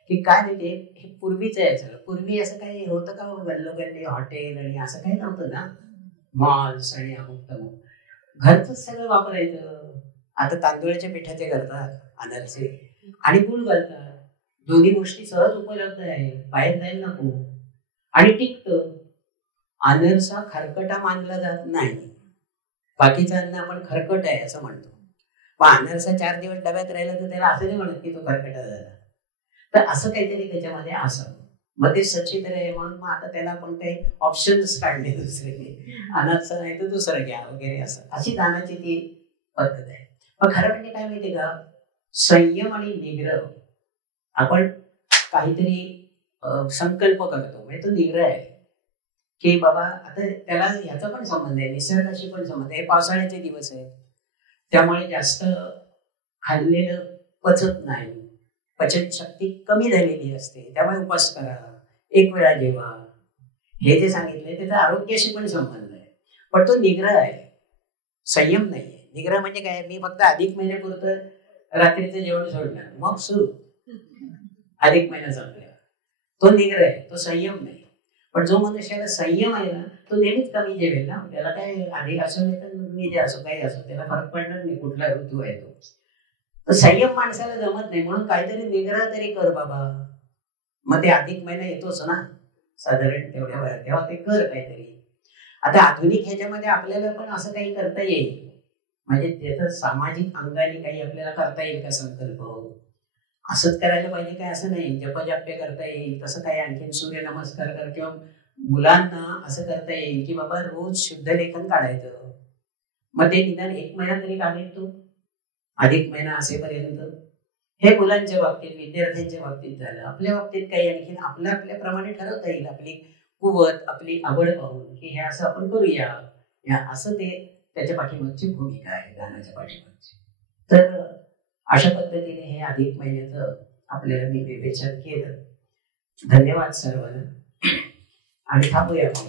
की काय नाही, ते हे पूर्वीच आहे सगळं. पूर्वी असं काही होतं का गल्लोगल्ली हॉटेल आणि असं काही नव्हतं ना, मॉल्स आणि अमुक तमुक, घरच सगळं वापरायचं. आता तांदूळाच्या पिठाचे करतात अनारसे आणि गुळ घालतात. दोन्ही गोष्टी सहज उपलब्ध आहे, बाहेर जायला नको, आणि टिकतं. अनारसा खरकटा मानला जात नाही. बाकीचं अन्न आपण खरकट आहे असं म्हणतो, पण अनारसा 4 दिवस डब्यात राहिला तर त्याला असं नाही म्हणत की तो खरकटा झाला. तर असं काहीतरी त्याच्यामध्ये असावं, मग ते सचित्र आहे. म्हणून मग आता त्याला आपण काही ऑप्शन्स काढले दुसरे, अनारसा नाही तर दुसरं घ्या वगैरे, असं अशी दानाची ती पद्धत आहे. मग खरं म्हणजे काय माहितीये का, संयम आणि निग्रह. आपण काहीतरी संकल्प करतो, म्हणजे तो निग्रह आहे की बाबा आता त्याला ह्याचा पण संबंध आहे, निसर्गाशी पण संबंध आहे. पावसाळ्याचे दिवस आहेत, त्यामुळे जास्त खाल्लेलं पचत नाही, पचन शक्ती कमी झालेली असते, त्यामुळे उपवास करा, एक वेळा जेवा. हे जे सांगितलंय त्याचा आरोग्याशी पण संबंध आहे. पण तो निग्रह आहे, संयम नाहीये. निग्रह म्हणजे काय, मी फक्त अधिक महिन्यापुरतं रात्रीचं जेवण सोडणार, मग सुरू अधिक महिना संपला, तो निग्रह आहे, तो संयम नाही. पण जो मनुष्याला संयम आहे ना, तो नेहमीच कमी जेवेल ना. त्याला काय अधिक असो नाही तर मी जे असो काही असो, त्याला फरक पडणार नाही कुठला ऋतू आहे तो. तर संयम माणसाला जमत नाही, म्हणून काहीतरी निग्रह तरी कर बाबा. मग ते अधिक महिना येतोच ना साधारण तेवढ्या वेळा, तेव्हा ते कर काहीतरी. आता आधुनिक ह्याच्यामध्ये आपल्याला पण असं काही करता येईल, म्हणजे त्याचं सामाजिक अंगाने काही आपल्याला करता येईल का संकल्प, असंच करायला पाहिजे काय असं नाही. जपजाप्य करता येईल तसं काही, आणखीन सूर्यनमस्कार कर, किंवा मुलांना असं करता येईल की बाबा रोज शुद्ध लेखन काढायचं. मग ते निदान 1 महिना तरी काढेल तू अधिक महिना असेपर्यंत. हे मुलांच्या बाबतीत, विद्यार्थ्यांच्या बाबतीत झालं. आपल्या बाबतीत काही आणखीन आपल्या आपल्याप्रमाणे ठरवता येईल, आपली कुवत आपली आवड पाहून की हे असं आपण करूया, असं ते त्याच्या पाठीमागची भूमिका आहे दानाच्या पाठीमागची. तर अशा पद्धतीने हे अधिक महिन्याचं आपल्याला मी विवेचन केलं. धन्यवाद सर्वांना, आणि थांबूया आपण.